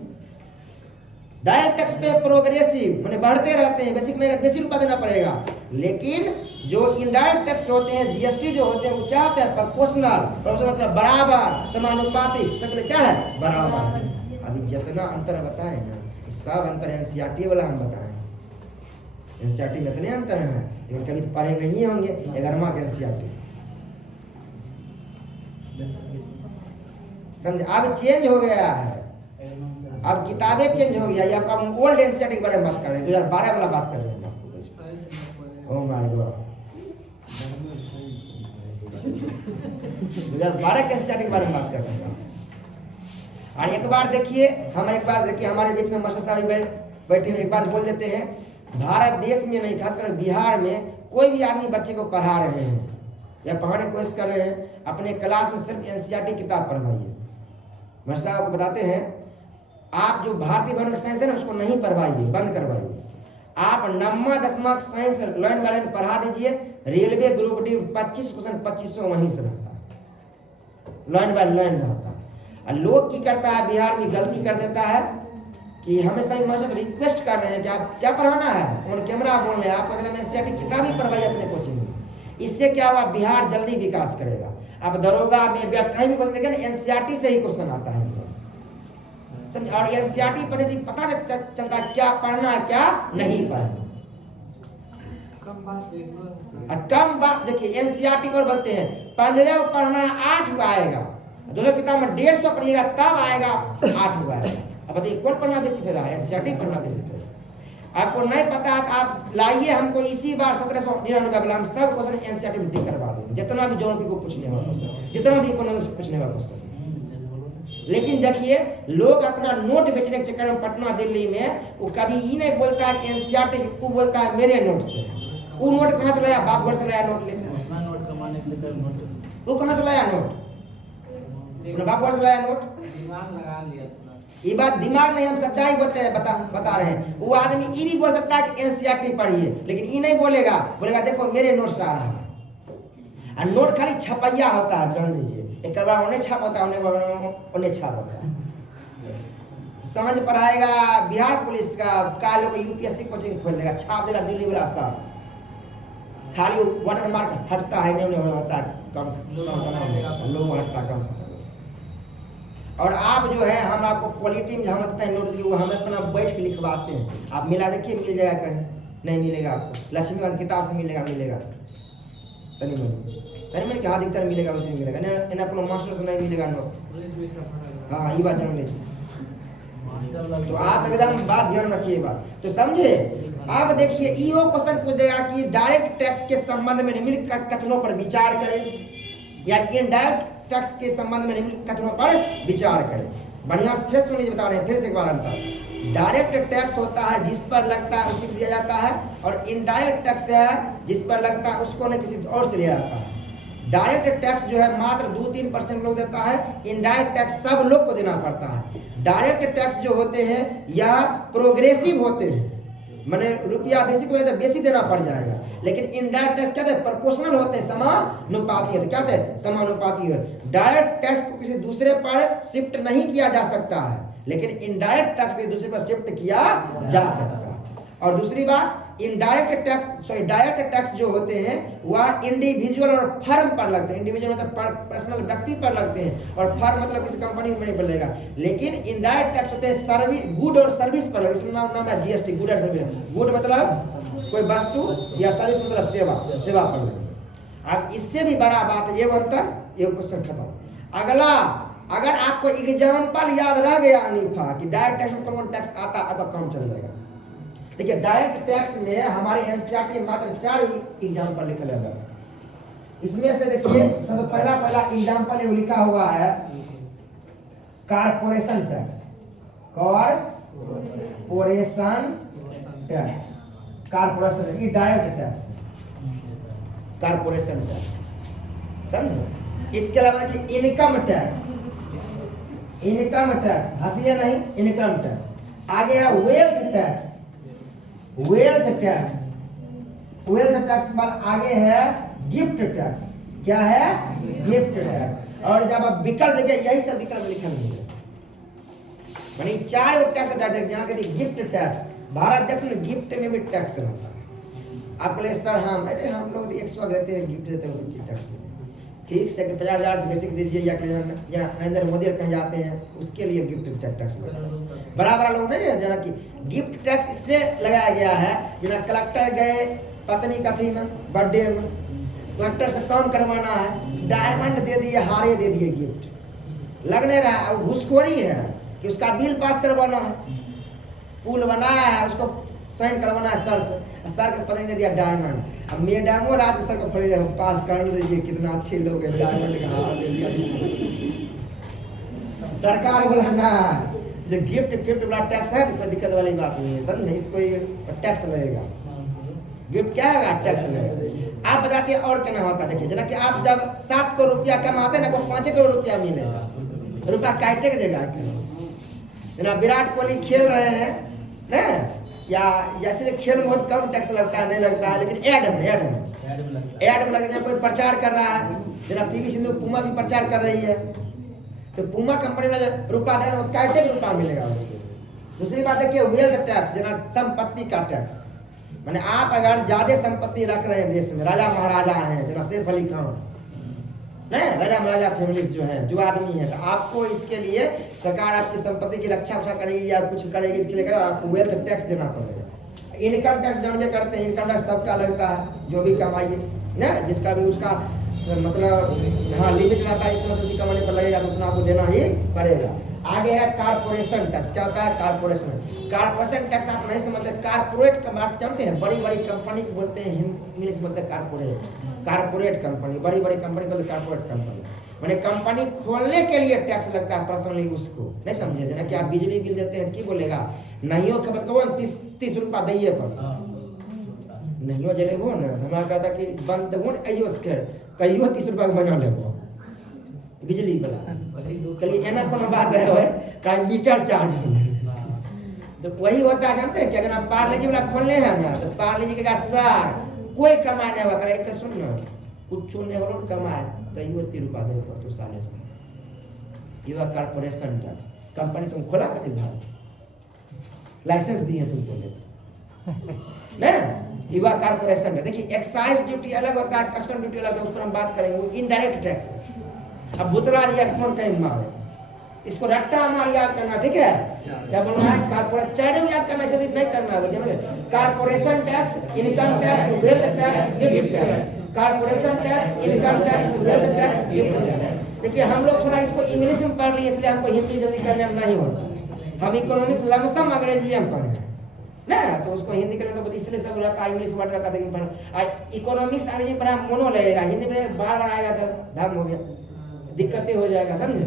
डायरेक्ट टैक्स पे प्रोग्रेसिव, माने बढ़ते रहते हैं, बेसिक में बेसी रुपया देना पड़ेगा। लेकिन जो इनडायरेक्ट टैक्स होते हैं, जीएसटी जो होते हैं, वो क्या होता है प्रोपोर्शनल, मतलब बराबर, समानुपाती, सबके क्या है बराबर। अभी जितना अंतर बताए ना, सब अंतर एनसीईआरटी वाला हम बताएं, एनसीईआरटी में इतने अंतर हैं, लेकिन कभी तो पढ़े नहीं होंगे 11वां के एनसीईआरटी, समझे। अब चेंज हो गया है, अब किताबें चेंज हो गया। ये आपका ओल्ड एनसीईआरटी के बारे में बात कर रहे हैं, 2012 वाला बात कर रहे हैं आपको। ओह माय गॉड, 2012 के एनसीईआरटी के बारे में बात कर रहे हैं। और एक बार देखिए, हमारे बीच में मास्टर साहब बैठे एक बात बोल देते हैं, भारत देश में नहीं, खासकर बिहार में कोई भी आदमी बच्चे को पढ़ा रहे हैं या पढ़ाने की कोशिश कर रहे हैं, अपने क्लास में सिर्फ एनसीईआरटी किताब पढ़वाइए। मास्टर साहब आपको बताते हैं, आप जो भारतीय भवन साइंस है ना, उसको नहीं पढ़वाइए, बंद करवाइए। आप 9वां 10वां साइंस लाइन बाय लाइन पढ़ा दीजिए। रेलवे ग्रुप डी 25 क्वेश्चन 2500 वहीं से रहता है, लाइन बाय लाइन रहता है। और लोग की करता है, बिहार में गलती कर देता है कि हमेशा ही मास्टर से रिक्वेस्ट कर रहे हैं कि आप क्या पढ़ाना है, ऑन कैमरा बोल रहे हैं, आप एकदम एनसीईआरटी किताब ही पढ़वाइए अपने कोचिंग में। इससे क्या हुआ, बिहार जल्दी विकास करेगा। अब दरोगा में कहीं भी क्वेश्चन देखें, एनसीईआरटी से ही क्वेश्चन आता है, समझ। और एनसीईआरटी पढ़ने से पता चलता है क्या पढ़ना है क्या नहीं पढ़ना। कम बात देखिए, एनसीईआरटी को बोलते हैं 15 पढ़ना 8 आएगा, दूसरे किताब में 150 पढ़िएगा तब आएगा 8 आएगा। अब बताइए कौन पढ़ना बेसी फायदा है, एनसीईआरटी पढ़ना बेसी फायदा। आपको नहीं पता है तो आप लाइए हमको इसी बार 1799 वाला, हम सब क्वेश्चन एनसीईआरटी में टिक करवा देंगे, जितना भी ज्योग्राफी को पूछने वाला क्वेश्चन, जितना भी इकोनॉमिक्स पूछने वाला क्वेश्चन। लेकिन देखिए, लोग अपना नोट बेचने के चक्कर में पटना दिल्ली में वो कभी ये नहीं बोलता है कि एनसीईआरटी, वो बोलता है मेरे नोट से। वो नोट कहाँ से लाया, बाप घर से लाया नोट लेकर, वो कहाँ से लाया नोट, बाप घर से लाया नोट। ये बात दिमाग नहीं, हम सच्चाई बता रहे हैं। वो आदमी ये नहीं बोल सकता कि एनसीईआरटी पढ़िए, लेकिन ये नहीं बोलेगा, देखो मेरे नोट से आ रहा है। और नोट खाली छपैया होता है, जान लीजिए, एक बार उन्हें छाप होता है, उन्हें छाप होता है। समझ पढ़ाएगा बिहार पुलिस का लोग यूपीएससी कोचिंग खोल देगा, छाप देगा दिल्ली वाला सब, खाली वाटर मार्क हटता है, नहीं होता है, कम लोग हटता कम। और आप जो है, हम आपको क्वालिटी में जहाँ लगता है नोट की, वो हमें अपना बैठ के लिखवाते हैं। आप मिला देखिए, मिल जाएगा, कहीं नहीं मिलेगा आपको। लक्ष्मीकांत किताब से मिलेगा तनी मनी कहाँ अधिकतर मिलेगा, उसे मिलेगा, नहीं अपना मास्टर से नहीं मिलेगा नोट। हाँ, ये बात जान लीजिए। तो आप एकदम बात ध्यान रखिए बात, तो समझे। आप देखिए, ईओ क्वेश्चन पूछ देगा कि डायरेक्ट टैक्स के संबंध में निम्नलिखित कथनों पर विचार करें, या इनडायरेक्ट टैक्स के संबंध में निम्नलिखित कथनों पर विचार करें। बढ़िया से फिर सुनिए, बता रहे हैं फिर से एक बार अंतर। डायरेक्ट टैक्स होता है जिस पर लगता है उसी को दिया जाता है, और इनडायरेक्ट टैक्स है जिस पर लगता है उसको नहीं किसी और से लिया जाता है। डायरेक्ट टैक्स जो है मात्र 2-3% लोग देता है, इनडायरेक्ट टैक्स सब लोग को देना पड़ता है। डायरेक्ट टैक्स जो होते हैं या प्रोग्रेसिव होते हैं, माने रुपया बेसी को बेसी देना पड़ जाएगा। लेकिन इनडायरेक्ट टैक्स क्या है, प्रोपोर्शनल होते हैं, समानुपाती है। क्या है, समानुपाती है। डायरेक्ट टैक्स को किसी दूसरे पर शिफ्ट नहीं किया जा सकता है, लेकिन इनडायरेक्ट टैक्स को दूसरे पर शिफ्ट किया जा सकता है। और दूसरी बात, डायरेक्ट टैक्स जो होते हैं वह इंडिविजुअल और फर्म पर लगते हैं। इंडिविजुअल मतलब पर्सनल व्यक्ति पर लगते हैं, और फर्म मतलब किसी कंपनी में नहीं पड़ेगा। लेकिन इनडायरेक्ट टैक्स होते हैं सर्विस, गुड और सर्विस पर लगते हैं। इसका नाम है GST, good and service. Good मतलब कोई वस्तु, या सर्विस मतलब सेवा पर लगे। अब इससे भी बड़ा बात है, ये अंतर, ये क्वेश्चन खत्म। अगला अगर आपको एग्जाम्पल याद रह गया अनीफा कि डायरेक्ट टैक्स में कौन टैक्स आता, आपका काम चल जाएगा। देखिए डायरेक्ट टैक्स में हमारे एनसीईआरटी मात्र 4 एग्जाम्पल लिखा है। इसमें से देखिए सबसे पहला एग्जाम्पल ये लिखा हुआ है corporation tax. Corporation tax, corporation ये डायरेक्ट टैक्स, कारपोरेशन टैक्स, समझे। इसके अलावा देखिए इनकम टैक्स, इनकम टैक्स, हंसिए नहीं, इनकम टैक्स। आगे है wealth tax, wealth tax, wealth tax बाद आगे है गिफ्ट टैक्स। क्या है? Gift tax. और जब आप विकल्प देखिए यही सब विकल्प लिखा नहीं है, मानी 4 टैक्स जना कहते गिफ्ट टैक्स। भारत देश में गिफ्ट में भी टैक्स रहता है। आप ले सर हम लोग 100 देते हैं, गिफ्ट देते हैं, गिफ्ट टैक्स ठीक से 50,000 से बेसिक दीजिए या नरेंद्र मोदी कहीं जाते हैं उसके लिए गिफ्ट टैक्स बड़ा बड़ा लोग नहीं है। जना कि गिफ्ट टैक्स इससे लगाया गया है, जना कलेक्टर गए पत्नी कथी में बर्थडे में, कलेक्टर से काम करवाना है, डायमंड दे दिए, हारे दे दिए, गिफ्ट लग नहीं रहा है। अब घुसखोरी है कि उसका बिल पास करवाना है, पुल बनाया है उसको साइन करवाना है सर से, सर को पता नहीं दिया डायमंड। अब मैडमो रात सर को फड़े पास कर दीजिए, कितना अच्छे लोग हैं, डायमंड का हार दे दिया। सरकार बोला ना जो गिफ्ट वाला टैक्स है, कोई दिक्कत वाली बात नहीं है, समझे। इसको टैक्स लगेगा, गिफ्ट क्या है? टैक्स लगेगा। आप बताते हैं और क्या होता है। देखिए जना कि आप जब 7 करोड़ रुपया कमाते हैं ना, को 5 करोड़ रुपया मिलेगा, रुपया काटे के देगा। जना विराट कोहली खेल रहे हैं ना, या जैसे खेल में बहुत कम टैक्स लगता है, नहीं लगता है, लेकिन ऐड में लग जाए, कोई प्रचार कर रहा है, जना पीवी सिंधु पूमा भी प्रचार कर रही है, तो पूमा कंपनी में रुपया देगा, काटे के रुपया मिलेगा उसको। दूसरी बात है कि वेल्थ टैक्स, जना संपत्ति का टैक्स, माने आप अगर ज्यादा संपत्ति रख रहे हैं देश में, राजा महाराजा हैं, जना सैफ अली खान नहीं, राजा महाराजा फैमिलीज जो हैं, जो आदमी है, तो आपको इसके लिए सरकार आपकी संपत्ति की रक्षा करेगी या कुछ करेगी, इसके लिए आपको वेल्थ टैक्स देना पड़ेगा। इनकम टैक्स जानते करते हैं, इनकम टैक्स सबका लगता है, जो भी कमाइए ना, जिसका भी उसका मतलब हाँ लिमिट रहता है, इतना से उसी कमाने पर लगेगा तो उतना आपको देना ही पड़ेगा। आगे है कारपोरेशन टैक्स। क्या होता है कारपोरेशन टैक्स? आप नहीं समझते, कारपोरेट का बात जानते हैं, बड़ी बड़ी कंपनी को बोलते हैं, इंग्लिश बोलते हैं कारपोरेट कंपनी, बड़ी बड़ी कंपनी को कारपोरेट कंपनी, माने कंपनी खोलने के लिए टैक्स लगता है पर्सनली, उसको नहीं समझे। जना कि आप बिजली बिल देते हैं, की बोलेगा नहीं हो मतलब 30 रुपया दैये पर नहीं हो जले वो ना, हमारा कहता कि बंद वो अयो कहियो 30 रुपया बना ले बिजली वाला, कलिए एना कोनो बात है कहीं मीटर चार्ज हो, तो वही होता है। जानते हैं कि अगर आप पार्ले जी वाला खोलने हैं ना, तो पार्ले जी के सर कोई कमाने वाला करे, सुन ना कुछ नहीं हो कमाए तो यो 30 रुपया दे पर तो साले से ये कारपोरेशन टैक्स। कंपनी तुम खोला कति भारत लाइसेंस दिए तुमको ले ना, युवा कारपोरेशन है। देखिए एक्साइज ड्यूटी अलग होता है, कस्टम ड्यूटी अलग है, उस पर हम बात करेंगे, वो इनडायरेक्ट टैक्स है। अब भुतला रिया कौन कहीं मारे, इसको रट्टा मार याद करना, ठीक है। क्या बोलना है? कारपोरेशन 4 याद करना, ऐसे नहीं करना है। Corporation tax, income tax, wealth tax, gift tax. Corporation tax, income tax, wealth tax, gift tax. देखिए हम लोग थोड़ा इसको इंग्लिश में पढ़ लिए, इसलिए हमको हिंदी जल्दी करने में नहीं होता। हम इकोनॉमिक्स लमसम अंग्रेजी में पढ़े ना, तो उसको हिंदी करने तो इसलिए सब रखा, इंग्लिश वर्ड रखा, लेकिन इकोनॉमिक्स अंग्रेजी पर हम मोनो लगेगा, हिंदी में बार बार आएगा तो धर्म हो गया, दिक्कतें हो जाएगा, समझे।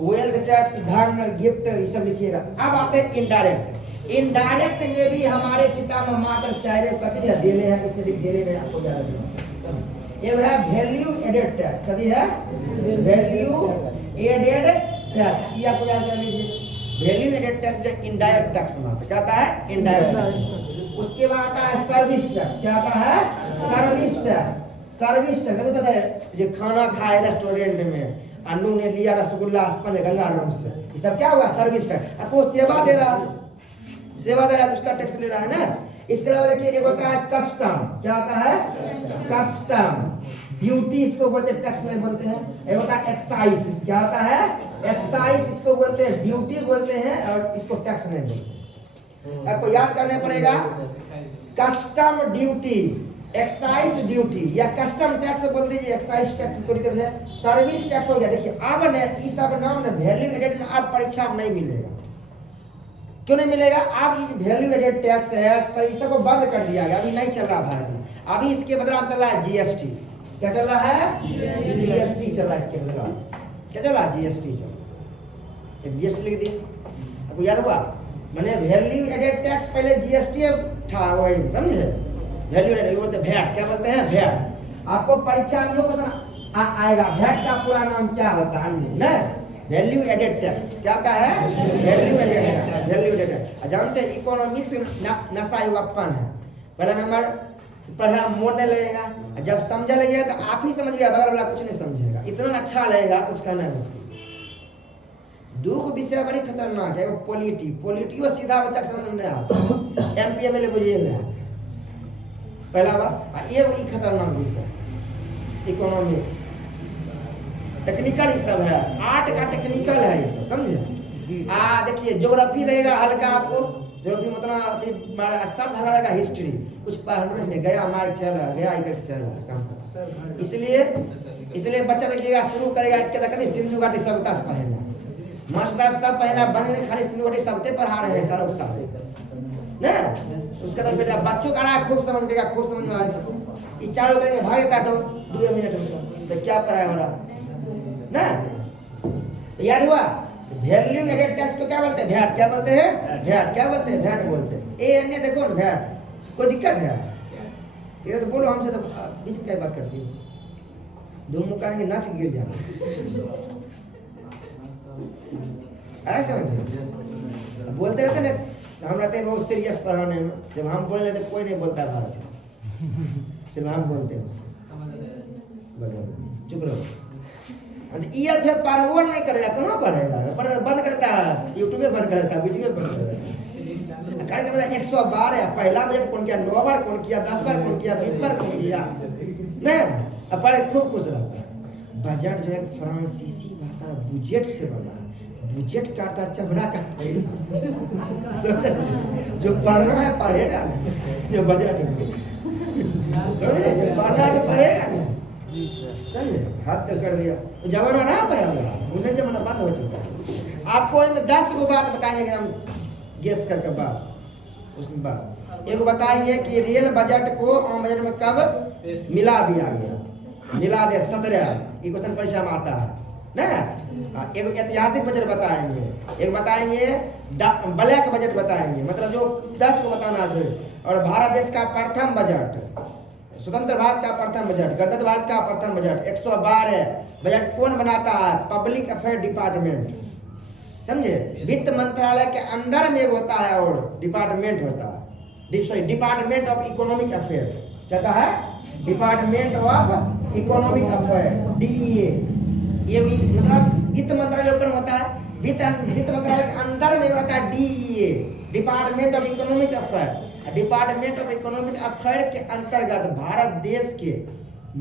वेल्थ टैक्स, धर्म, गिफ्ट, ये सब लिखिएगा। अब आते हैं इनडायरेक्ट। इनडायरेक्ट में भी हमारे किताब में मात्र 4 कति है देले हैं, इससे देले में आपको ज्यादा ये है वैल्यू एडेड टैक्स। कति है? वैल्यू एडेड टैक्स, ये आपको याद कर लीजिए। वैल्यू एडेड टैक्स जो इनडायरेक्ट टैक्स में आता है, इनडायरेक्ट टैक्स। उसके बाद आता है सर्विस टैक्स। क्या आता है? Service tax. सर्विस टैक्स बता है जो खाना खाए रेस्टोरेंट में, अन्नू ने लिया रसगुल्ला स्पंज गंगाराम से, ये सब क्या हुआ? Service tax. आपको सेवा दे रहा है, तो उसका टैक्स ले रहा है ना। इसके अलावा देखिए एक होता है कस्टम। क्या होता है? कस्टम। ड्यूटी इसको बोलते हैं, टैक्स नहीं बोलते हैं। एक होता है एक्साइज। क्या होता है? एक्साइज इसको बोलते हैं, ड्यूटी बोलते हैं, और इसको टैक्स नहीं बोलते। आपको याद करना पड़ेगा कस्टम ड्यूटी, एक्साइज ड्यूटी या कस्टम टैक्स बोल दीजिए, एक्साइज टैक्स कोई दिक्कत नहीं, सर्विस टैक्स हो गया। देखिए अब न इस सब नाम न वैल्यू एडेड में अब परीक्षा में नहीं मिलेगा। क्यों नहीं मिलेगा? अब ये वैल्यू एडेड टैक्स है, इस सब को बंद कर दिया गया, अभी नहीं चल रहा भारत में। अभी इसके बदला चल रहा है जीएसटी। क्या चल रहा है? जीएसटी चल रहा है इसके बदला। क्या चल रहा है? जीएसटी चल रहा है। जीएसटी लिख दिए, आपको याद हुआ? मैंने वैल्यू एडेड टैक्स पहले जीएसटी था, वही समझे? वैल्यू एडेड बोलते वैट, क्या बोलते हैं? वैट। आपको परीक्षा में क्वेश्चन आएगा, वैट का पूरा नाम क्या होता है? ना वैल्यू एडेड टैक्स। क्या का है? Value added tax. Value added tax जानते हैं, इकोनॉमिक्स नशा युवापन है। पहला नंबर पढ़ा मोड़ नहीं लगेगा, जब समझा लगेगा तो आप ही समझिएगा, बगल वाला कुछ नहीं समझेगा। इतना अच्छा लगेगा, कुछ कहना है उसको। दो विषय बड़ी खतरनाक है। पॉलिटियो सीधा बच्चा समझ में नहीं आता, एमपी एमएलए बुझिए ना पहला बात। ये वही खतरनाक विषय इकोनॉमिक्स, टेक्निकल ये सब है, आर्ट का टेक्निकल है ये सब, समझे? देखिए ज्योग्राफी रहेगा हल्का, आपको ज्योग्राफी मतलब सब हल्का, हिस्ट्री कुछ पढ़ना नहीं, गया मार चल गया इधर चल काम। इसलिए बच्चा देखिएगा शुरू करेगा कहते सिंधु घाटी सभ्यता से पढ़ना, मास्टर साहब सब पढ़ना बंद, खाली सिंधु घाटी सभ्यता पढ़ा रहे हैं सालों साल ना। उसका तो बेटा बच्चों का रहा खूब समझ लेगा, खूब समझ में आएगा। ये चालू करेंगे भागेगा तो 2 मिनट में सब, तो क्या पढ़ाया हो रहा ना? याद हुआ? वैल्यू एडेड टैक्स को क्या बोलते हैं? वैट। क्या बोलते हैं? वैट। क्या बोलते हैं? वैट बोलते हैं। ए अन्य देखो ना वैट, कोई दिक्कत है? ये तो बोलो, हमसे तो बीच में क्या बात करती है, दो मुँह कहेंगे नाच गिर जाए। अरे समझ बोलते रहते ना, हम रहते हैं बहुत सीरियस पढ़ाने में, जब हम बोलने लगते कोई नहीं बोलता भारत में, सिर्फ हम बोलते हैं उससे। चुप रहो। ये फिर पारवर नहीं करेगा, कहाँ पढ़ेगा? बंद करता है, यूट्यूब में बंद करता है, वीडियो में बंद करता है। कार्यक्रम 112 पहला बजट कौन किया, 9 बार कौन किया, 10 बार कौन किया, 20 बार कौन किया नहीं? अब पढ़े खूब खुश रहता है। बजट जो है फ्रांसीसी भाषा बुजेट से बना, बुजेट काटता चमड़ा का जो पढ़ना है पढ़ेगा ना, जो बजट समझ रहे, जो पढ़ना है तो पढ़ेगा ना। हद कर दिया जमाना ना पड़ेगा, उन्हें जमाना बंद हो चुका है। आपको इनमें 10 को बात बताएंगे हम गेस करके, बस उसमें बस एक बताएंगे कि रियल बजट को आम बजट में कब मिला दिया गया, मिला दिया 17, ये क्वेश्चन परीक्षा में आता है ना। एक ऐतिहासिक बजट बताएंगे, एक बताएंगे ब्लैक बजट बताएंगे, मतलब जो 10 को बताना है। और भारत देश का प्रथम बजट, स्वतंत्र भारत का प्रथम बजट, गणतंत्र भारत का प्रथम बजट 112 बजट कौन बनाता है? पब्लिक अफेयर डिपार्टमेंट, समझे? वित्त मंत्रालय के अंदर में होता है और डिपार्टमेंट होता है, sorry department of economic affair कहता है, department of economic affair DEA। ये मतलब वित्त मंत्रालय के ऊपर होता है, वित्त मंत्रालय के अंदर में होता है DEA, department of economic affair. Department of economic affair के अंतर्गत भारत देश के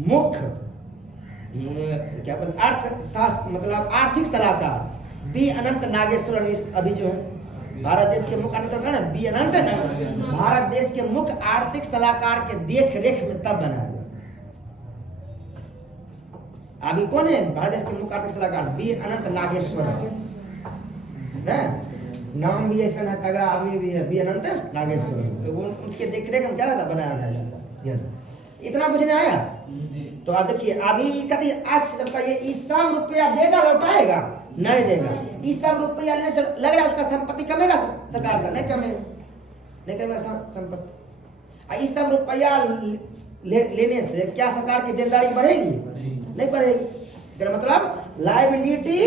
मुख्य क्या बोलते अर्थशास्त्र मतलब आर्थिक सलाहकार बी अनंत नागेश्वरन अभी जो है भारत देश के मुख्य आर्थिक सलाहकार ना, बी अनंत भारत देश के मुख्य आर्थिक सलाहकार के देख रेख में तब बनाया गया। अभी कौन है भारत देश के मुख्य आर्थिक सलाहकार? बी अनंत नागेश्वरन ना, नाम भी ऐसा है, तगड़ा आदमी भी है, बी अनंत नागेश्वरन। तो उनके देख रेख में क्या होता बनाया। इतना कुछ नहीं आया तो आप देखिए अभी कहती आज बताइए, इस सब रुपया देगा लौटाएगा? नहीं देगा। इस सब रुपया लेने से लग रहा है उसका संपत्ति कमेगा सरकार का? नहीं कमेगा, नहीं कमेगा संपत्ति। इस सब रुपया लेने से क्या सरकार की देनदारी बढ़ेगी? नहीं बढ़ेगी। मतलब लायबिलिटी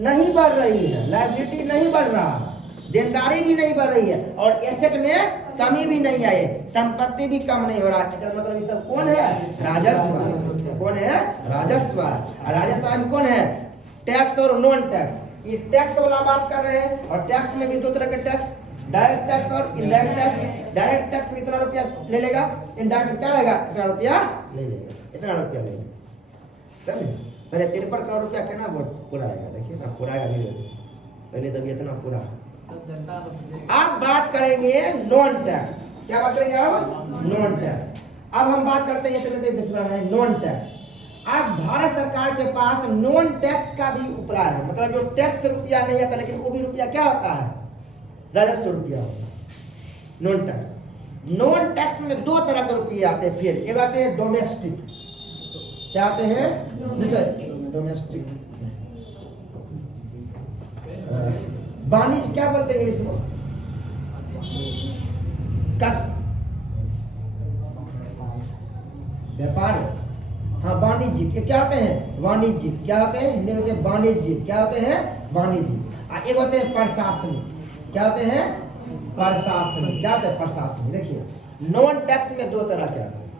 नहीं बढ़ रही है, लायबिलिटी नहीं बढ़ रहा है, देनदारी भी नहीं बढ़ रही है और एसेट में कमी भी नहीं आई, संपत्ति भी कम नहीं हो रहा है। मतलब ये सब कौन है? राजस्व। कौन है? राजस्व। राजस्व में कौन है? टैक्स और नॉन टैक्स। ये टैक्स वाला बात कर रहे हैं और टैक्स में भी 2 तरह के टैक्स, डायरेक्ट टैक्स और इनडायरेक्ट टैक्स। डायरेक्ट टैक्स में इतना रुपया ले लेगा, इनडायरेक्ट क्या लेगा? इतना रुपया ले लेगा, इतना रुपया ले लेगा, समझे? 53 करोड़ रुपया कितना पूरा आएगा? देखिए ना पूरा आएगा धीरे धीरे, पहले तभी इतना पूरा। अब बात करेंगे नॉन टैक्स। क्या बात करेंगे अब? Non tax. अब हम बात करते हैं नॉन टैक्स। अब भारत सरकार के पास नॉन टैक्स का भी उपाय है, मतलब जो टैक्स रुपया नहीं आता लेकिन वो भी रुपया क्या होता है, राजस्व रुपया होता है। नॉन टैक्स, नॉन टैक्स में दो तरह के रुपये आते हैं। फिर एक आते हैं डोमेस्टिक, क्या आते हैं, डोमेस्टिक। वाणिज्य क्या बोलते हैं इसमें, व्यापार, हाँ वाणिज्य क्या होते हैं, वाणिज्य क्या होते हैं, हिंदी में होते हैं वाणिज्य, क्या होते हैं, वाणिज्य। एक होते हैं प्रशासनिक, क्या होते हैं, प्रशासनिक, क्या होते हैं, प्रशासनिक। देखिए नॉन टैक्स में दो तरह के आते हैं,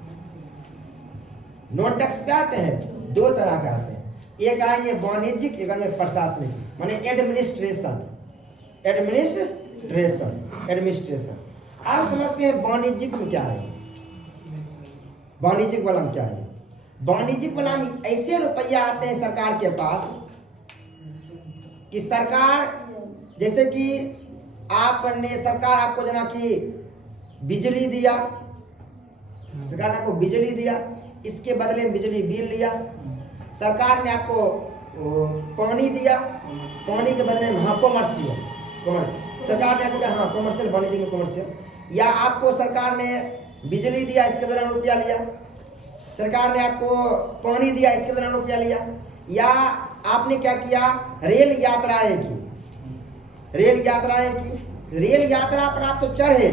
नॉन टैक्स क्या आते हैं, दो तरह के आते हैं। एक आएंगे वाणिज्यिक, एक आएंगे प्रशासनिक, माने एडमिनिस्ट्रेशन, एडमिनिस्ट्रेशन, एडमिनिस्ट्रेशन। आप समझते हैं वाणिज्यिक में क्या है, वाणिज्यिक वाला में क्या है, वाणिज्यिक वाला में ऐसे रुपया आते हैं सरकार के पास कि सरकार, जैसे कि आपने, सरकार आपको जना कि बिजली दिया, सरकार ने आपको बिजली दिया, इसके बदले में बिजली बिल लिया। सरकार ने आपको पानी दिया, पानी के बदले में, हाँ कॉमर्शियल, सरकार ने आपको क्या, हाँ कॉमर्शियल, वाणिज्यिक में कॉमर्शियल। या आपको सरकार ने बिजली दिया, इसके बदले में रुपया लिया। सरकार ने आपको पानी दिया, इसके बदले में रुपया लिया। या आपने क्या किया, रेल यात्राएं की, रेल यात्राएं की, रेल यात्रा पर आप तो चढ़े,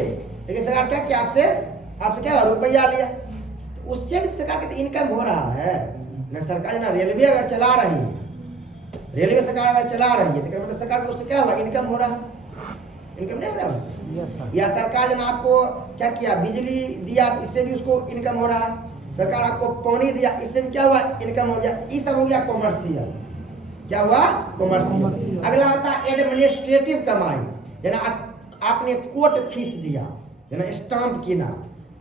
लेकिन सरकार क्या किया, आपसे क्या रुपया लिया, तो उससे भी सरकार का इनकम हो रहा है ना। सरकार ना रेलवे अगर चला रही है, रेलवे सरकार अगर चला रही है तो मतलब सरकार को उससे क्या हुआ, इनकम हो रहा है, इनकम नहीं हो रहा है उससे। या सरकार जो आपको क्या किया, बिजली दिया, तो इससे भी उसको इनकम हो रहा है। सरकार आपको पानी दिया, इससे भी क्या हुआ, इनकम हो गया। ये सब हो गया कॉमर्शियल, क्या हुआ, कॉमर्शियल। अगला होता है एडमिनिस्ट्रेटिव कमाई, जना आपने कोर्ट फीस दिया, जना स्टाम्प किना,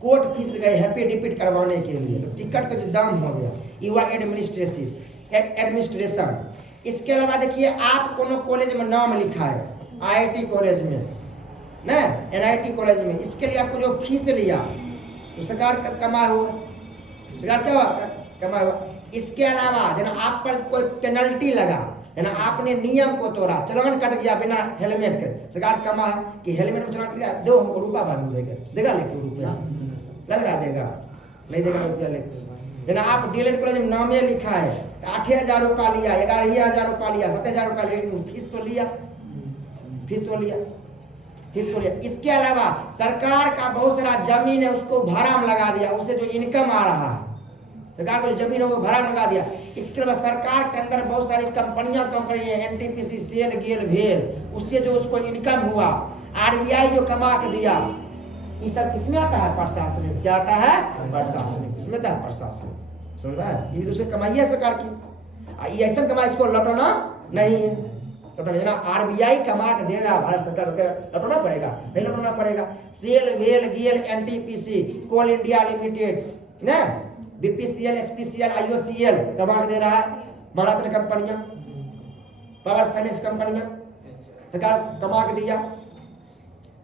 कोर्ट फीस गए हैप्पी डिपिट करवाने के लिए, तो टिकट का जो दाम हो गया, ये हुआ एडमिनिस्ट्रेटिव, एडमिनिस्ट्रेशन। इसके अलावा देखिए, आप कोनो कॉलेज में नाम लिखा है, IIT कॉलेज में ना, NIT कॉलेज में, इसके लिए आपको जो फीस लिया तो सरकार का कमाई हुआ, सरकार क्या हुआ, कमाई हुआ। इसके अलावा जना आप पर कोई पेनल्टी लगा, जना आपने नियम को तोड़ा, चलान कट गया बिना हेलमेट के, सरकार कमा है कि हेलमेट में चलान कट गया, दो हमको रुपया बांध देगा लेके, रुपया लग रहा देगा, नहीं देगा रुपया लेके। जना आप DLED कॉलेज में नामे लिखा है, 8,000 रुपया लिया, 11,000 रुपया लिया, 7,000 रुपया लिया, लेकिन फीस तो लिया, फीस तो लिया, फीस तो लिया। इसके अलावा सरकार का बहुत सारा जमीन है, उसको भाड़ा में लगा दिया, उससे जो इनकम आ रहा है, सरकार को जो जमीन है वो भाड़ा में लगा दिया। इसके अलावा सरकार के अंदर बहुत सारी कंपनियां है, NTPC, सेल, गेल, भेल, उससे जो उसको इनकम हुआ, RBI जो कमा के दिया, ये सब किसमें आता है, प्रशासनिक। क्या आता है, प्रशासनिक, इसमें आता है प्रशासनिक, समझ रहा है। ये दूसरे कमाई है सरकार की, ये ऐसा कमाई इसको लौटाना नहीं है, लौटाना। RBI कमा के देगा, भारत सरकार को लौटाना पड़ेगा, नहीं लौटाना पड़ेगा। सेल, वेल, गेल, NTPC, कोल इंडिया लिमिटेड ना, BPCL, HPCL, IOCL कमा के दे रहा है, महाराष्ट्र कंपनियां, पावर फाइनेंस कंपनियां, सरकार कमा के दिया।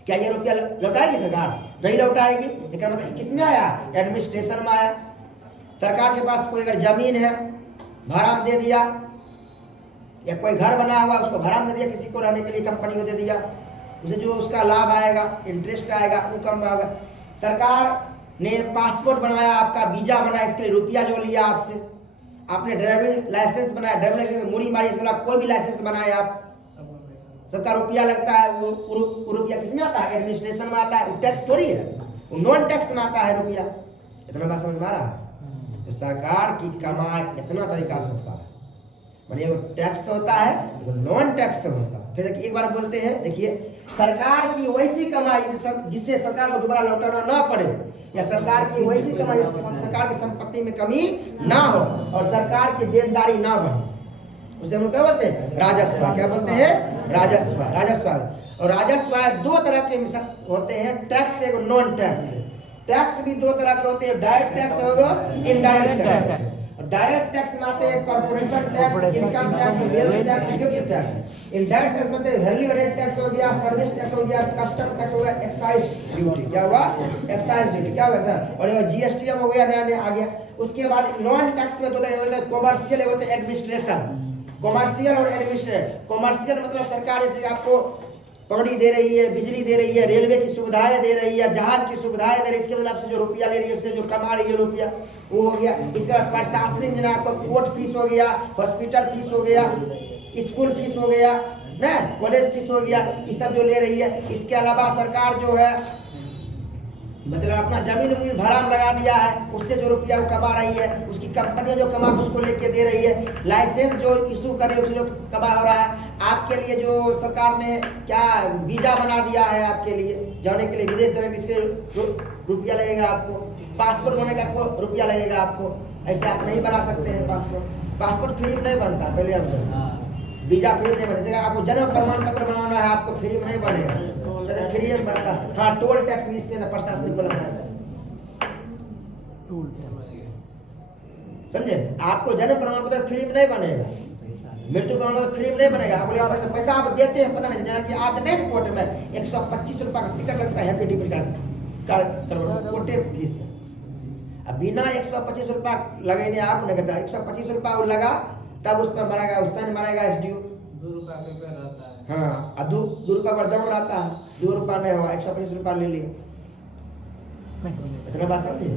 क्या ये रुपया लौटाएगी सरकार, नहीं लौटाएगी। लेकिन मतलब किसमें आया, एडमिनिस्ट्रेशन में आया। सरकार के पास कोई अगर जमीन है, भाड़ा में दे दिया, या कोई घर बना हुआ उसको भाड़ा में दे दिया, किसी को रहने के लिए, कंपनी को दे दिया, उसे जो उसका लाभ आएगा, इंटरेस्ट आएगा, वो कम आएगा। सरकार ने पासपोर्ट बनवाया, आपका वीजा बना, इसके लिए रुपया जो लिया आपसे, आपने ड्राइविंग लाइसेंस बनाया, ड्राइविंग लाइसेंस में मुड़ी मारी, इसके कोई भी लाइसेंस बनाया आप, सबका रुपया लगता है, वो रुपया किसमें आता है, एडमिनिस्ट्रेशन में आता है, वो टैक्स थोड़ी है, वो नॉन टैक्स में आता है रुपया। इतना बात समझ में आ रहा है। तो सरकार की कमाई इतना तरीका से होता है, माने वो टैक्स होता है, वो नॉन टैक्स से होता है। फिर एक बार बोलते हैं, देखिए, सरकार की वैसी कमाई जिससे सरकार को दोबारा लौटाना ना पड़े, या सरकार की वैसी कमाई सरकार की संपत्ति में कमी ना हो और सरकार की देनदारी ना बढ़े, उसे हम लोग क्या बोलते हैं, राजस्व। क्या बोलते हैं, राजस्व, राजस्व। और राजस्व दो तरह के होते हैं, टैक्स से और नॉन टैक्स से। टैक्स भी दो तरह के होते हैं, डायरेक्ट टैक्स होगा, इनडायरेक्ट टैक्स। डायरेक्ट टैक्स में आते हैं corporation tax, income tax, wealth tax, gift tax. Indirect tax में वैल्यू एडेड टैक्स हो गया, सर्विस टैक्स हो गया, कस्टम टैक्स हो गया, एक्साइज ड्यूटी। क्या हुआ? Excise duty. क्या हुआ सर? और ये जीएसटी हो गया, नया नया आ गया। उसके बाद नॉन टैक्स में होता है कॉमर्शियल, होते हैं एडमिनिस्ट्रेशन। कॉमर्शियल और एडमिनिस्ट्रेशन। कॉमर्शियल मतलब सरकार जैसे आपको पानी दे रही है, बिजली दे रही है, रेलवे की सुविधाएं दे रही है, जहाज की सुविधाएं दे रही है, इसके मतलब से जो रुपया ले रही है, उससे जो कमा रही है रुपया, वो हो गया। इसके बाद प्रशासनिक जो आपको कोर्ट फीस हो गया, हॉस्पिटल फीस हो गया, स्कूल फीस हो गया ना, कॉलेज फीस हो गया, ये सब जो ले रही है। इसके अलावा सरकार जो है मतलब अपना जमीन उमीन भाड़ा में लगा दिया है, उससे जो रुपया वो कमा रही है, उसकी कंपनियां जो कमा उसको लेके दे रही है। लाइसेंस जो इशू कर रही है उससे जो कमा हो रहा है। आपके लिए जो सरकार ने क्या वीजा बना दिया है आपके लिए जाने के लिए विदेश जाने के लिए, इसके रुपया लगेगा आपको। पासपोर्ट बनने का आपको रुपया लगेगा आपको। ऐसे आप नहीं बना सकते हैं पासपोर्ट। पासपोर्ट फ्री में नहीं बनता, पहले हम वीजा फ्री में नहीं बनता। जैसे आपको जन्म प्रमाण पत्र बनाना है, आपको फ्री में नहीं बनेगा, फ्री में बनता। हाँ, टोल टैक्स भी इसमें प्रशासन को लगता है, समझे? आपको जन्म प्रमाण पत्र फ्री में नहीं बनेगा, मृत्यु प्रमाण पत्र फ्री में नहीं बनेगा। आपको पैसा आप देते हैं, पता नहीं, जैसे कि आप देते हैं कोर्ट में 125 रुपया का टिकट लगता है, हैप्पी टिकट कोर्टे फीस है। अब बिना 125 रुपया लगेने आप नहीं करता, 125 रुपया वो लगा तब उस पर मरेगा, उस सन मरेगा एसडीओ 2 रुपया पेपर रहता है। हाँ, और 2 रुपया पर दम रहता है, 2 रुपया नहीं हुआ, 125 रुपया ले लिया। इतना बात समझे?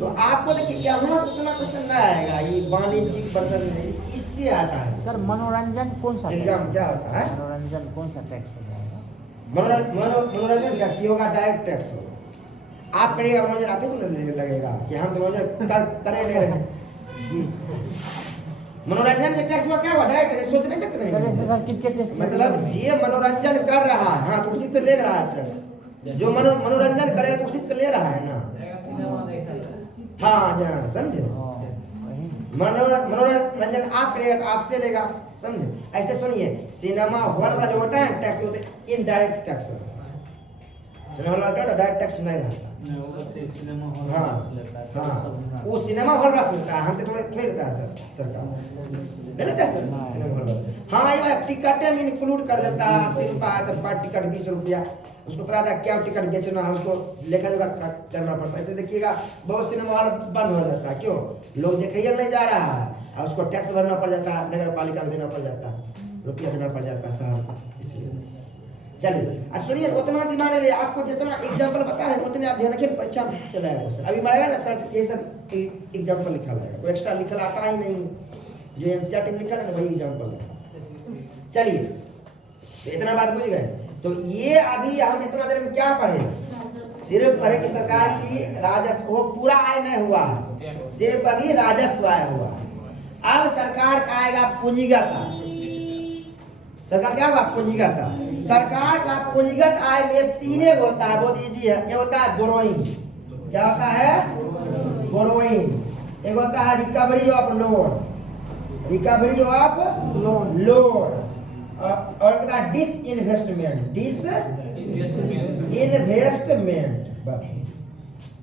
तो आपको देखिए यहाँ उतना क्वेश्चन नहीं आएगा, ये वाणिज्यिक बर्तन नहीं, इससे आता है। सर मनोरंजन कौन सा एग्जाम क्या होता है? मनोरंजन कौन सा टैक्स हो जाएगा? मनोरंजन टैक्स ही होगा, डायरेक्ट टैक्स होगा। आप करिएगा मनोरंजन, आप ही को लगेगा कि हम मनोरंजन करे नहीं रहे। मनोरंजन से टैक्स हुआ, क्या हुआ? डायरेक्ट सोच नहीं सकते नहीं। मतलब ये मनोरंजन कर रहा है, हाँ, तो उसी से ले रहा है टैक्स। जो मनोरंजन करेगा तो उसी से ले रहा है ना। हाँ हाँ, समझे? मनोरंजन आप करिएगा तो आपसे लेगा, समझे? ऐसे सुनिए, सिनेमा हॉल का जो होता है टैक्स होता है इनडायरेक्ट टैक्स। सिनेमा हॉल का डायरेक्ट टैक्स नहीं रहता। हाँ हाँ, वो सिनेमा हॉल वाला लेता है, हमसे थोड़े लेता है सर, सरकार नहीं लेता है सर सिनेमा हॉल वाला। हाँ, ये टिकटें में इंक्लूड कर देता है, 80 रुपया तो पर टिकट 20 रुपया। उसको पता था क्या टिकट बेचना है, उसको लेखा जोखा करना पड़ता है। ऐसे देखिएगा बहुत सिनेमा हॉल बंद हो जाता है, क्यों? लोग देखिए नहीं जा रहा है, और उसको टैक्स भरना पड़ जाता है, नगर पालिका को देना पड़ जाता है, रुपया देना पड़ जाता है शहर को, इसलिए। चलिए सुनिए, उतना दिमाग ले, आपको जितना एग्जाम्पल बता रहे हैं उतने आप ध्यान रखिए, परीक्षा चलाएगा सर। अभी मारेगा ना सर, ये सब एग्जाम्पल लिखा रहेगा, कोई एक्स्ट्रा लिखा आता ही नहीं, जो एनसीईआरटी में लिखा है ना वही एग्जाम्पल है। चलिए इतना बात बुझ गए। तो ये अभी हम इतना देर में क्या पढ़े? सिर्फ पढ़े कि सरकार की राजस्व, वो पूरा आय नहीं हुआ, सिर्फ अभी राजस्व आय हुआ। अब सरकार का आएगा पूंजीगत आय। सरकार क्या हुआ? पूंजीगत आय। सरकार का पूंजीगत आय में 3 होता है, बहुत इजी है। एक होता है बोरोइंग, क्या होता है? बोरोइंग। एक होता है recovery of loan, recovery of loan. और होता है डिसइन्वेस्टमेंट, डिसइन्वेस्टमेंट। बस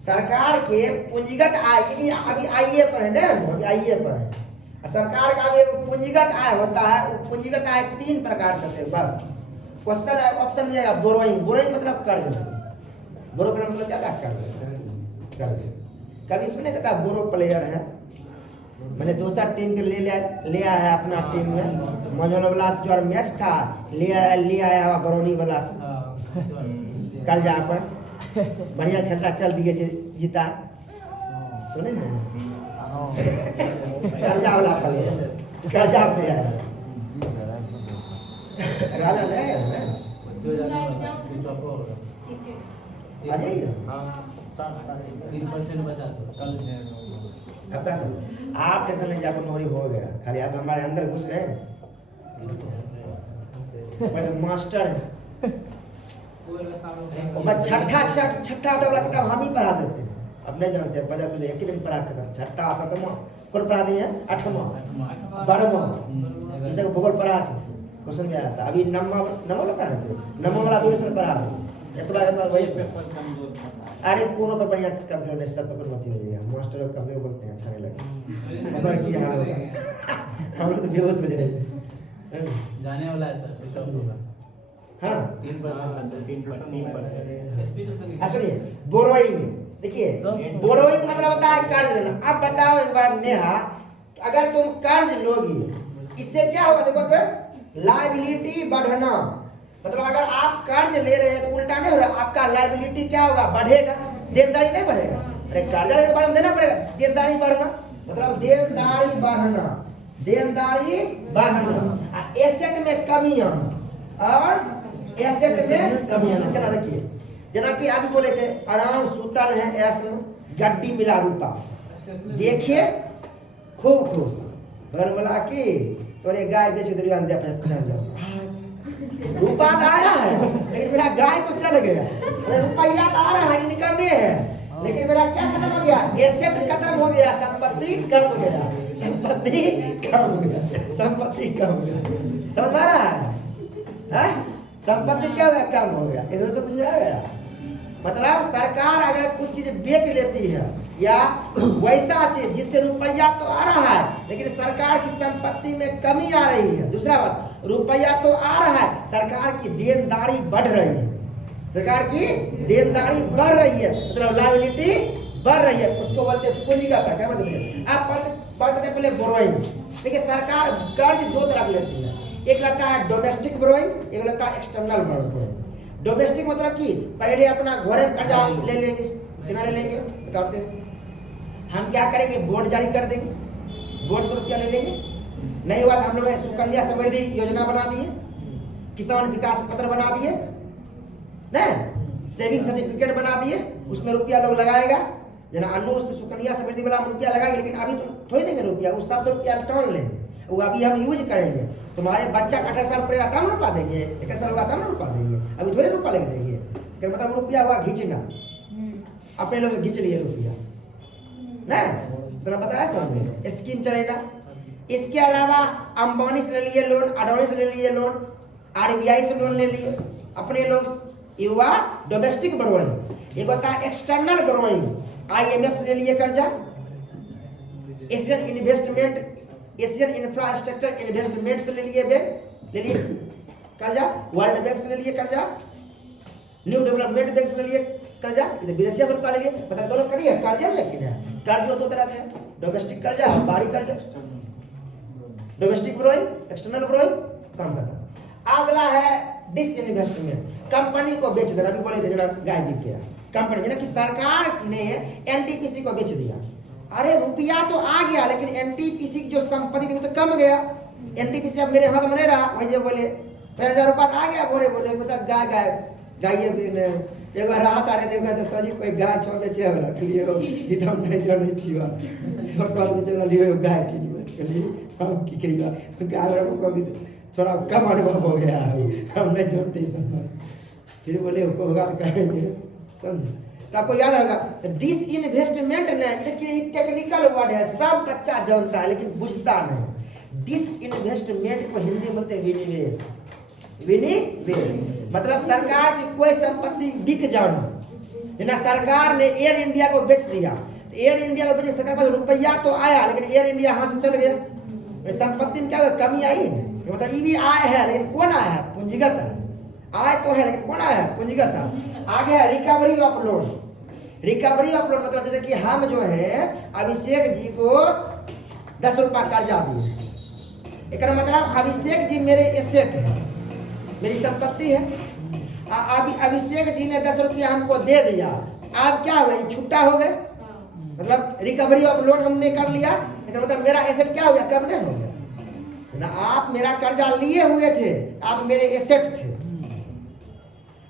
सरकार के पूंजीगत आय अभी आईए पर है ना, अभी आईए पर है। सरकार का भी एक पूंजीगत आय होता है, वो पूंजीगत आय 3 प्रकार से होते हैं। बस क्वेश्चन ऑप्शन मिलेगा बोरोइंग। बोरोइंग मतलब कर्ज। बोरो का मतलब क्या था? कर्ज। कभी इसमें नहीं कहता बोरो प्लेयर है, मैंने दूसरा टीम के ले आया है अपना टीम में, मझौला जो मैच था ले आया हुआ बरौनी वाला से कर्जा पर, बढ़िया खेलता, चल दिए जीता, सुने हैं? कर्जा वाला प्लेयर, कर्जा प्लेयर राजा नहीं है ना, आ जाइए आपका सर। आप टेंशन नहीं, आपको नौकरी हो गया, खाली आप हमारे अंदर घुस गए, मास्टर है। छठा वाला किताब हम ही पढ़ा देते हैं, अब नहीं जानते, बजट में एक ही दिन पढ़ा खत्म। छठा 7वां कौन पढ़ा दिए हैं? 8वां 12वां, इसे भूगोल पढ़ा क्वेश्चन में आया था। अभी नम्मा वाला पढ़ा थे, नम्मा वाला दूसरे पढ़ा वही पेपर कमजोर था। अरे कोनो पर बढ़िया कमजोर नहीं, सब पेपर मत ही मास्टर कमजोर बोलते हैं, अच्छा नहीं लगता। हमारा क्या हाल होगा, हम लोग तो बेहोश हो जाएंगे। जाने वाला है सर, पिकअप होगा। हाँ 3%। सुनिए, बोरोइंग देखिए, बोरोइंग मतलब होता है कर्ज लेना। अब बताओ एक बार नेहा, अगर तुम कर्ज लोगी इससे क्या होगा? देखो तो लायबिलिटी बढ़ना, मतलब अगर आप कर्ज ले रहे हैं तो उल्टा नहीं हो रहा, आपका लायबिलिटी क्या होगा? बढ़ेगा, देनदारी नहीं बढ़ेगा। अरे कर्जा लेने के बाद देना पड़ेगा, देनदारी बढ़ना, मतलब देनदारी बढ़ना, देनदारी बढ़ना, एसेट में कमी आना और एसेट में कमी आना। क्या देखिए, जना कि अभी बोले थे आराम सुतल है ऐस में गड्डी मिला रूपा, देखिए खूब खुश, बगल बोला कि तोरे गाय बेच दे दे अपने जाओ, रूपा तो आया है लेकिन मेरा गाय तो चल गया, रुपया तो आ रहा है, इनकम में है, लेकिन मेरा क्या खत्म हो गया? एसेट खत्म हो गया, संपत्ति कम हो गया, संपत्ति कम हो गया, संपत्ति कम हो गया। समझ में आ रहा है? संपत्ति क्या हो गया? कम हो गया। इधर तो कुछ नहीं आ गया। मतलब सरकार अगर कुछ चीज बेच लेती है या वैसा चीज जिससे रुपया तो आ रहा है लेकिन सरकार की संपत्ति में कमी आ रही है। दूसरा बात, रुपया तो आ रहा है, सरकार की देनदारी बढ़ रही है, सरकार की देनदारी बढ़ रही है, मतलब लायबिलिटी बढ़ रही है, उसको बोलते हैं पूंजीगत। क्या मतलब? आप पढ़ते पहले बोरोइंग। देखिए सरकार कर्ज दो तरह की लेती है, एक लगता है डोमेस्टिक बोरोइंग, एक लगता है एक्सटर्नल बोरोइंग। डोमेस्टिक मतलब कि पहले अपना घोड़े में कर्जा ले लेंगे, कितना ले लेंगे बताते हैं, हम क्या करेंगे? बॉन्ड जारी कर देंगे, बॉन्ड से रुपया ले लेंगे, नहीं हुआ तो हम लोग सुकन्या समृद्धि योजना बना दिए, किसान विकास पत्र बना दिए, नहीं सेविंग सर्टिफिकेट बना दिए, उसमें रुपया लोग लगाएगा, जना अन्नू उसमें सुकन्या समृद्धि वाला रुपया लगाएंगे, लेकिन अभी तो थोड़ी देंगे रुपया, उस सबसे रुपया टर्न लेंगे, वो अभी हम यूज करेंगे। तुम्हारे बच्चा का 18 साल पड़ेगा तब ना रुपा देंगे, 21 साल होगा तब ना रुपा देंगे, अभी थोड़े रुपया लेके देंगे। क्या मतलब? रुपया हुआ घिंचना, अपने लोग घिंच लिए रुपया, ना तो बताया सब स्कीम चलेगा। इसके अलावा अंबानी से ले लिए लोन, अडानी से ले लिए लोन, आरबीआई से लोन ले लिए अपने लोग, ये हुआ डोमेस्टिक बोरोइंग। एक होता है एक्सटर्नल बोरोइंग, आईएमएफ से ले लिए कर्जा, Asian investment, Asian infrastructure investment से ले लिए कर्जा, वर्ल्ड बैंक से ले लिए कर्जा, न्यू डेवलपमेंट बैंक से ले लिए कर्जा, इधर विदेशी से रुपया ले लिए, मतलब दोनों करिए कर्जा, लेकिन है कर्ज दो तरह के, डोमेस्टिक कर्जा, बाहरी कर्जा, डोमेस्टिक बोरोइंग, एक्सटर्नल बोरोइंग, कम करना। अगला है डिसइन्वेस्टमेंट, कंपनी को बेच देना। अभी बोले थे जना गाय बिक गया, कंपनी जना कि सरकार ने एनटीपीसी को बेच दिया, अरे रुपया तो आ गया लेकिन एनटीपीसी की जो संपत्ति थी वो तो कम गया, एनटीपीसी अब मेरे हाथ में नहीं रहा। वही बोले 1000 रुपया आ गया, बोले गाय गाय गाइए भी ने एगो राहत आ रहे थे तो सजी कोई गाय छोड़ बेचे वाला के लिए इधम नहीं जाने छिवा और कल में चला लिए गाय के लिए हम की कहिया गाय को भी थोड़ा कम अनुभव हो गया है, हम नहीं जानते सब, फिर बोले होगा तो कहेंगे, समझे? तो आपको याद होगा डिसइन्वेस्टमेंट ने, देखिए टेक्निकल वर्ड है, सब बच्चा जानता है लेकिन बुझता नहीं। डिसइन्वेस्टमेंट को हिंदी बोलते हैं विनिवेश, विनिवेश मतलब सरकार की कोई संपत्ति बिक जाना, जना सरकार ने एयर इंडिया को बेच दिया, तो एयर इंडिया को बेच, सरकार पास रुपया तो आया लेकिन एयर इंडिया यहाँ से चल गया, संपत्ति में क्या कमी आई, मतलब ये भी आय है लेकिन कौन आया है? पूंजीगत है, आय तो है लेकिन कौन आया है? पूंजीगत है। आगे है recovery of loan, recovery of loan मतलब जैसे कि हम जो है अभिषेक जी को 10 रुपया कर्जा दिए, एक मतलब अभिषेक जी मेरे एसेट है, मेरी संपत्ति है, अभी अभिषेक जी ने 10 रुपया हमको दे दिया, अब क्या हुआ? छुट्टा हो गए, मतलब रिकवरी ऑफ लोन हमने कर लिया, लेकिन मतलब मेरा एसेट क्या हो गया? कम नहीं हो गया ना, आप मेरा कर्जा लिए हुए थे, आप मेरे एसेट थे,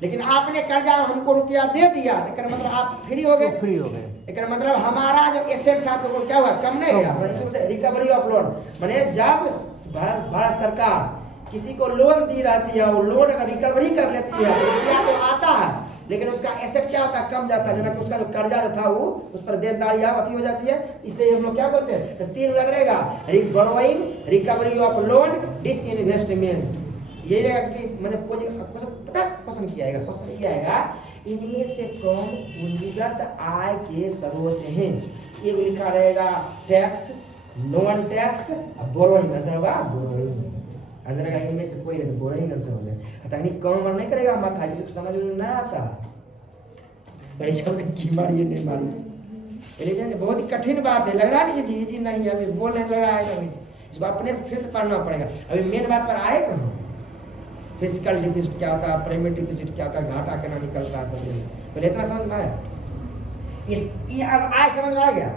लेकिन आपने कर्जा हमको रुपया दे दिया, तो मतलब आप फ्री हो गए, फ्री हो गए, लेकिन मतलब हमारा जो एसेट था तो क्या हुआ? कम नहीं गया। इसमें रिकवरी ऑफ लोन माने जब भारत सरकार किसी को लोन दी रहती है, वो लोन अगर रिकवरी कर लेती है तो रुपया तो आता है लेकिन उसका एसेट क्या होता है? कम जाता है, जना कि उसका जो कर्जा जो था वो उस पर देनदारी अति हो जाती है, इससे हम लोग क्या बोलते हैं? तो 3 याद रहेगा, borrowing, recovery of loan, disinvestment. ये रहेगा कि मैंने क्वेश्चन पता क्वेश्चन किया आएगा, क्वेश्चन ये आएगा इनमें से कौन पूंजीगत आय के स्रोत हैं। ये लिखा रहेगा tax, non tax, borrowing answer होगा बोरोइंग। अंदर रहेगा इनमें से कोई नहीं, बोरोइंग आंसर हो जाए। तकनीक कौन और नहीं करेगा माथा, जिसको समझ में नहीं आता परीक्षा में की मारी ये नहीं मारी। लेकिन बहुत ही कठिन बात है, लग रहा है ये जी नहीं है, अभी बोल नहीं लग रहा है अभी, इसको अपने से फिर से पढ़ना पड़ेगा। अभी मेन बात पर आए कहाँ, फिजिकल डिफिसिट क्या होता है, प्राइमरी डिफिसिट क्या होता है, घाटा केना निकलता है, समझ में पहले इतना समझ में आया। ये अब आज समझ में आ गया।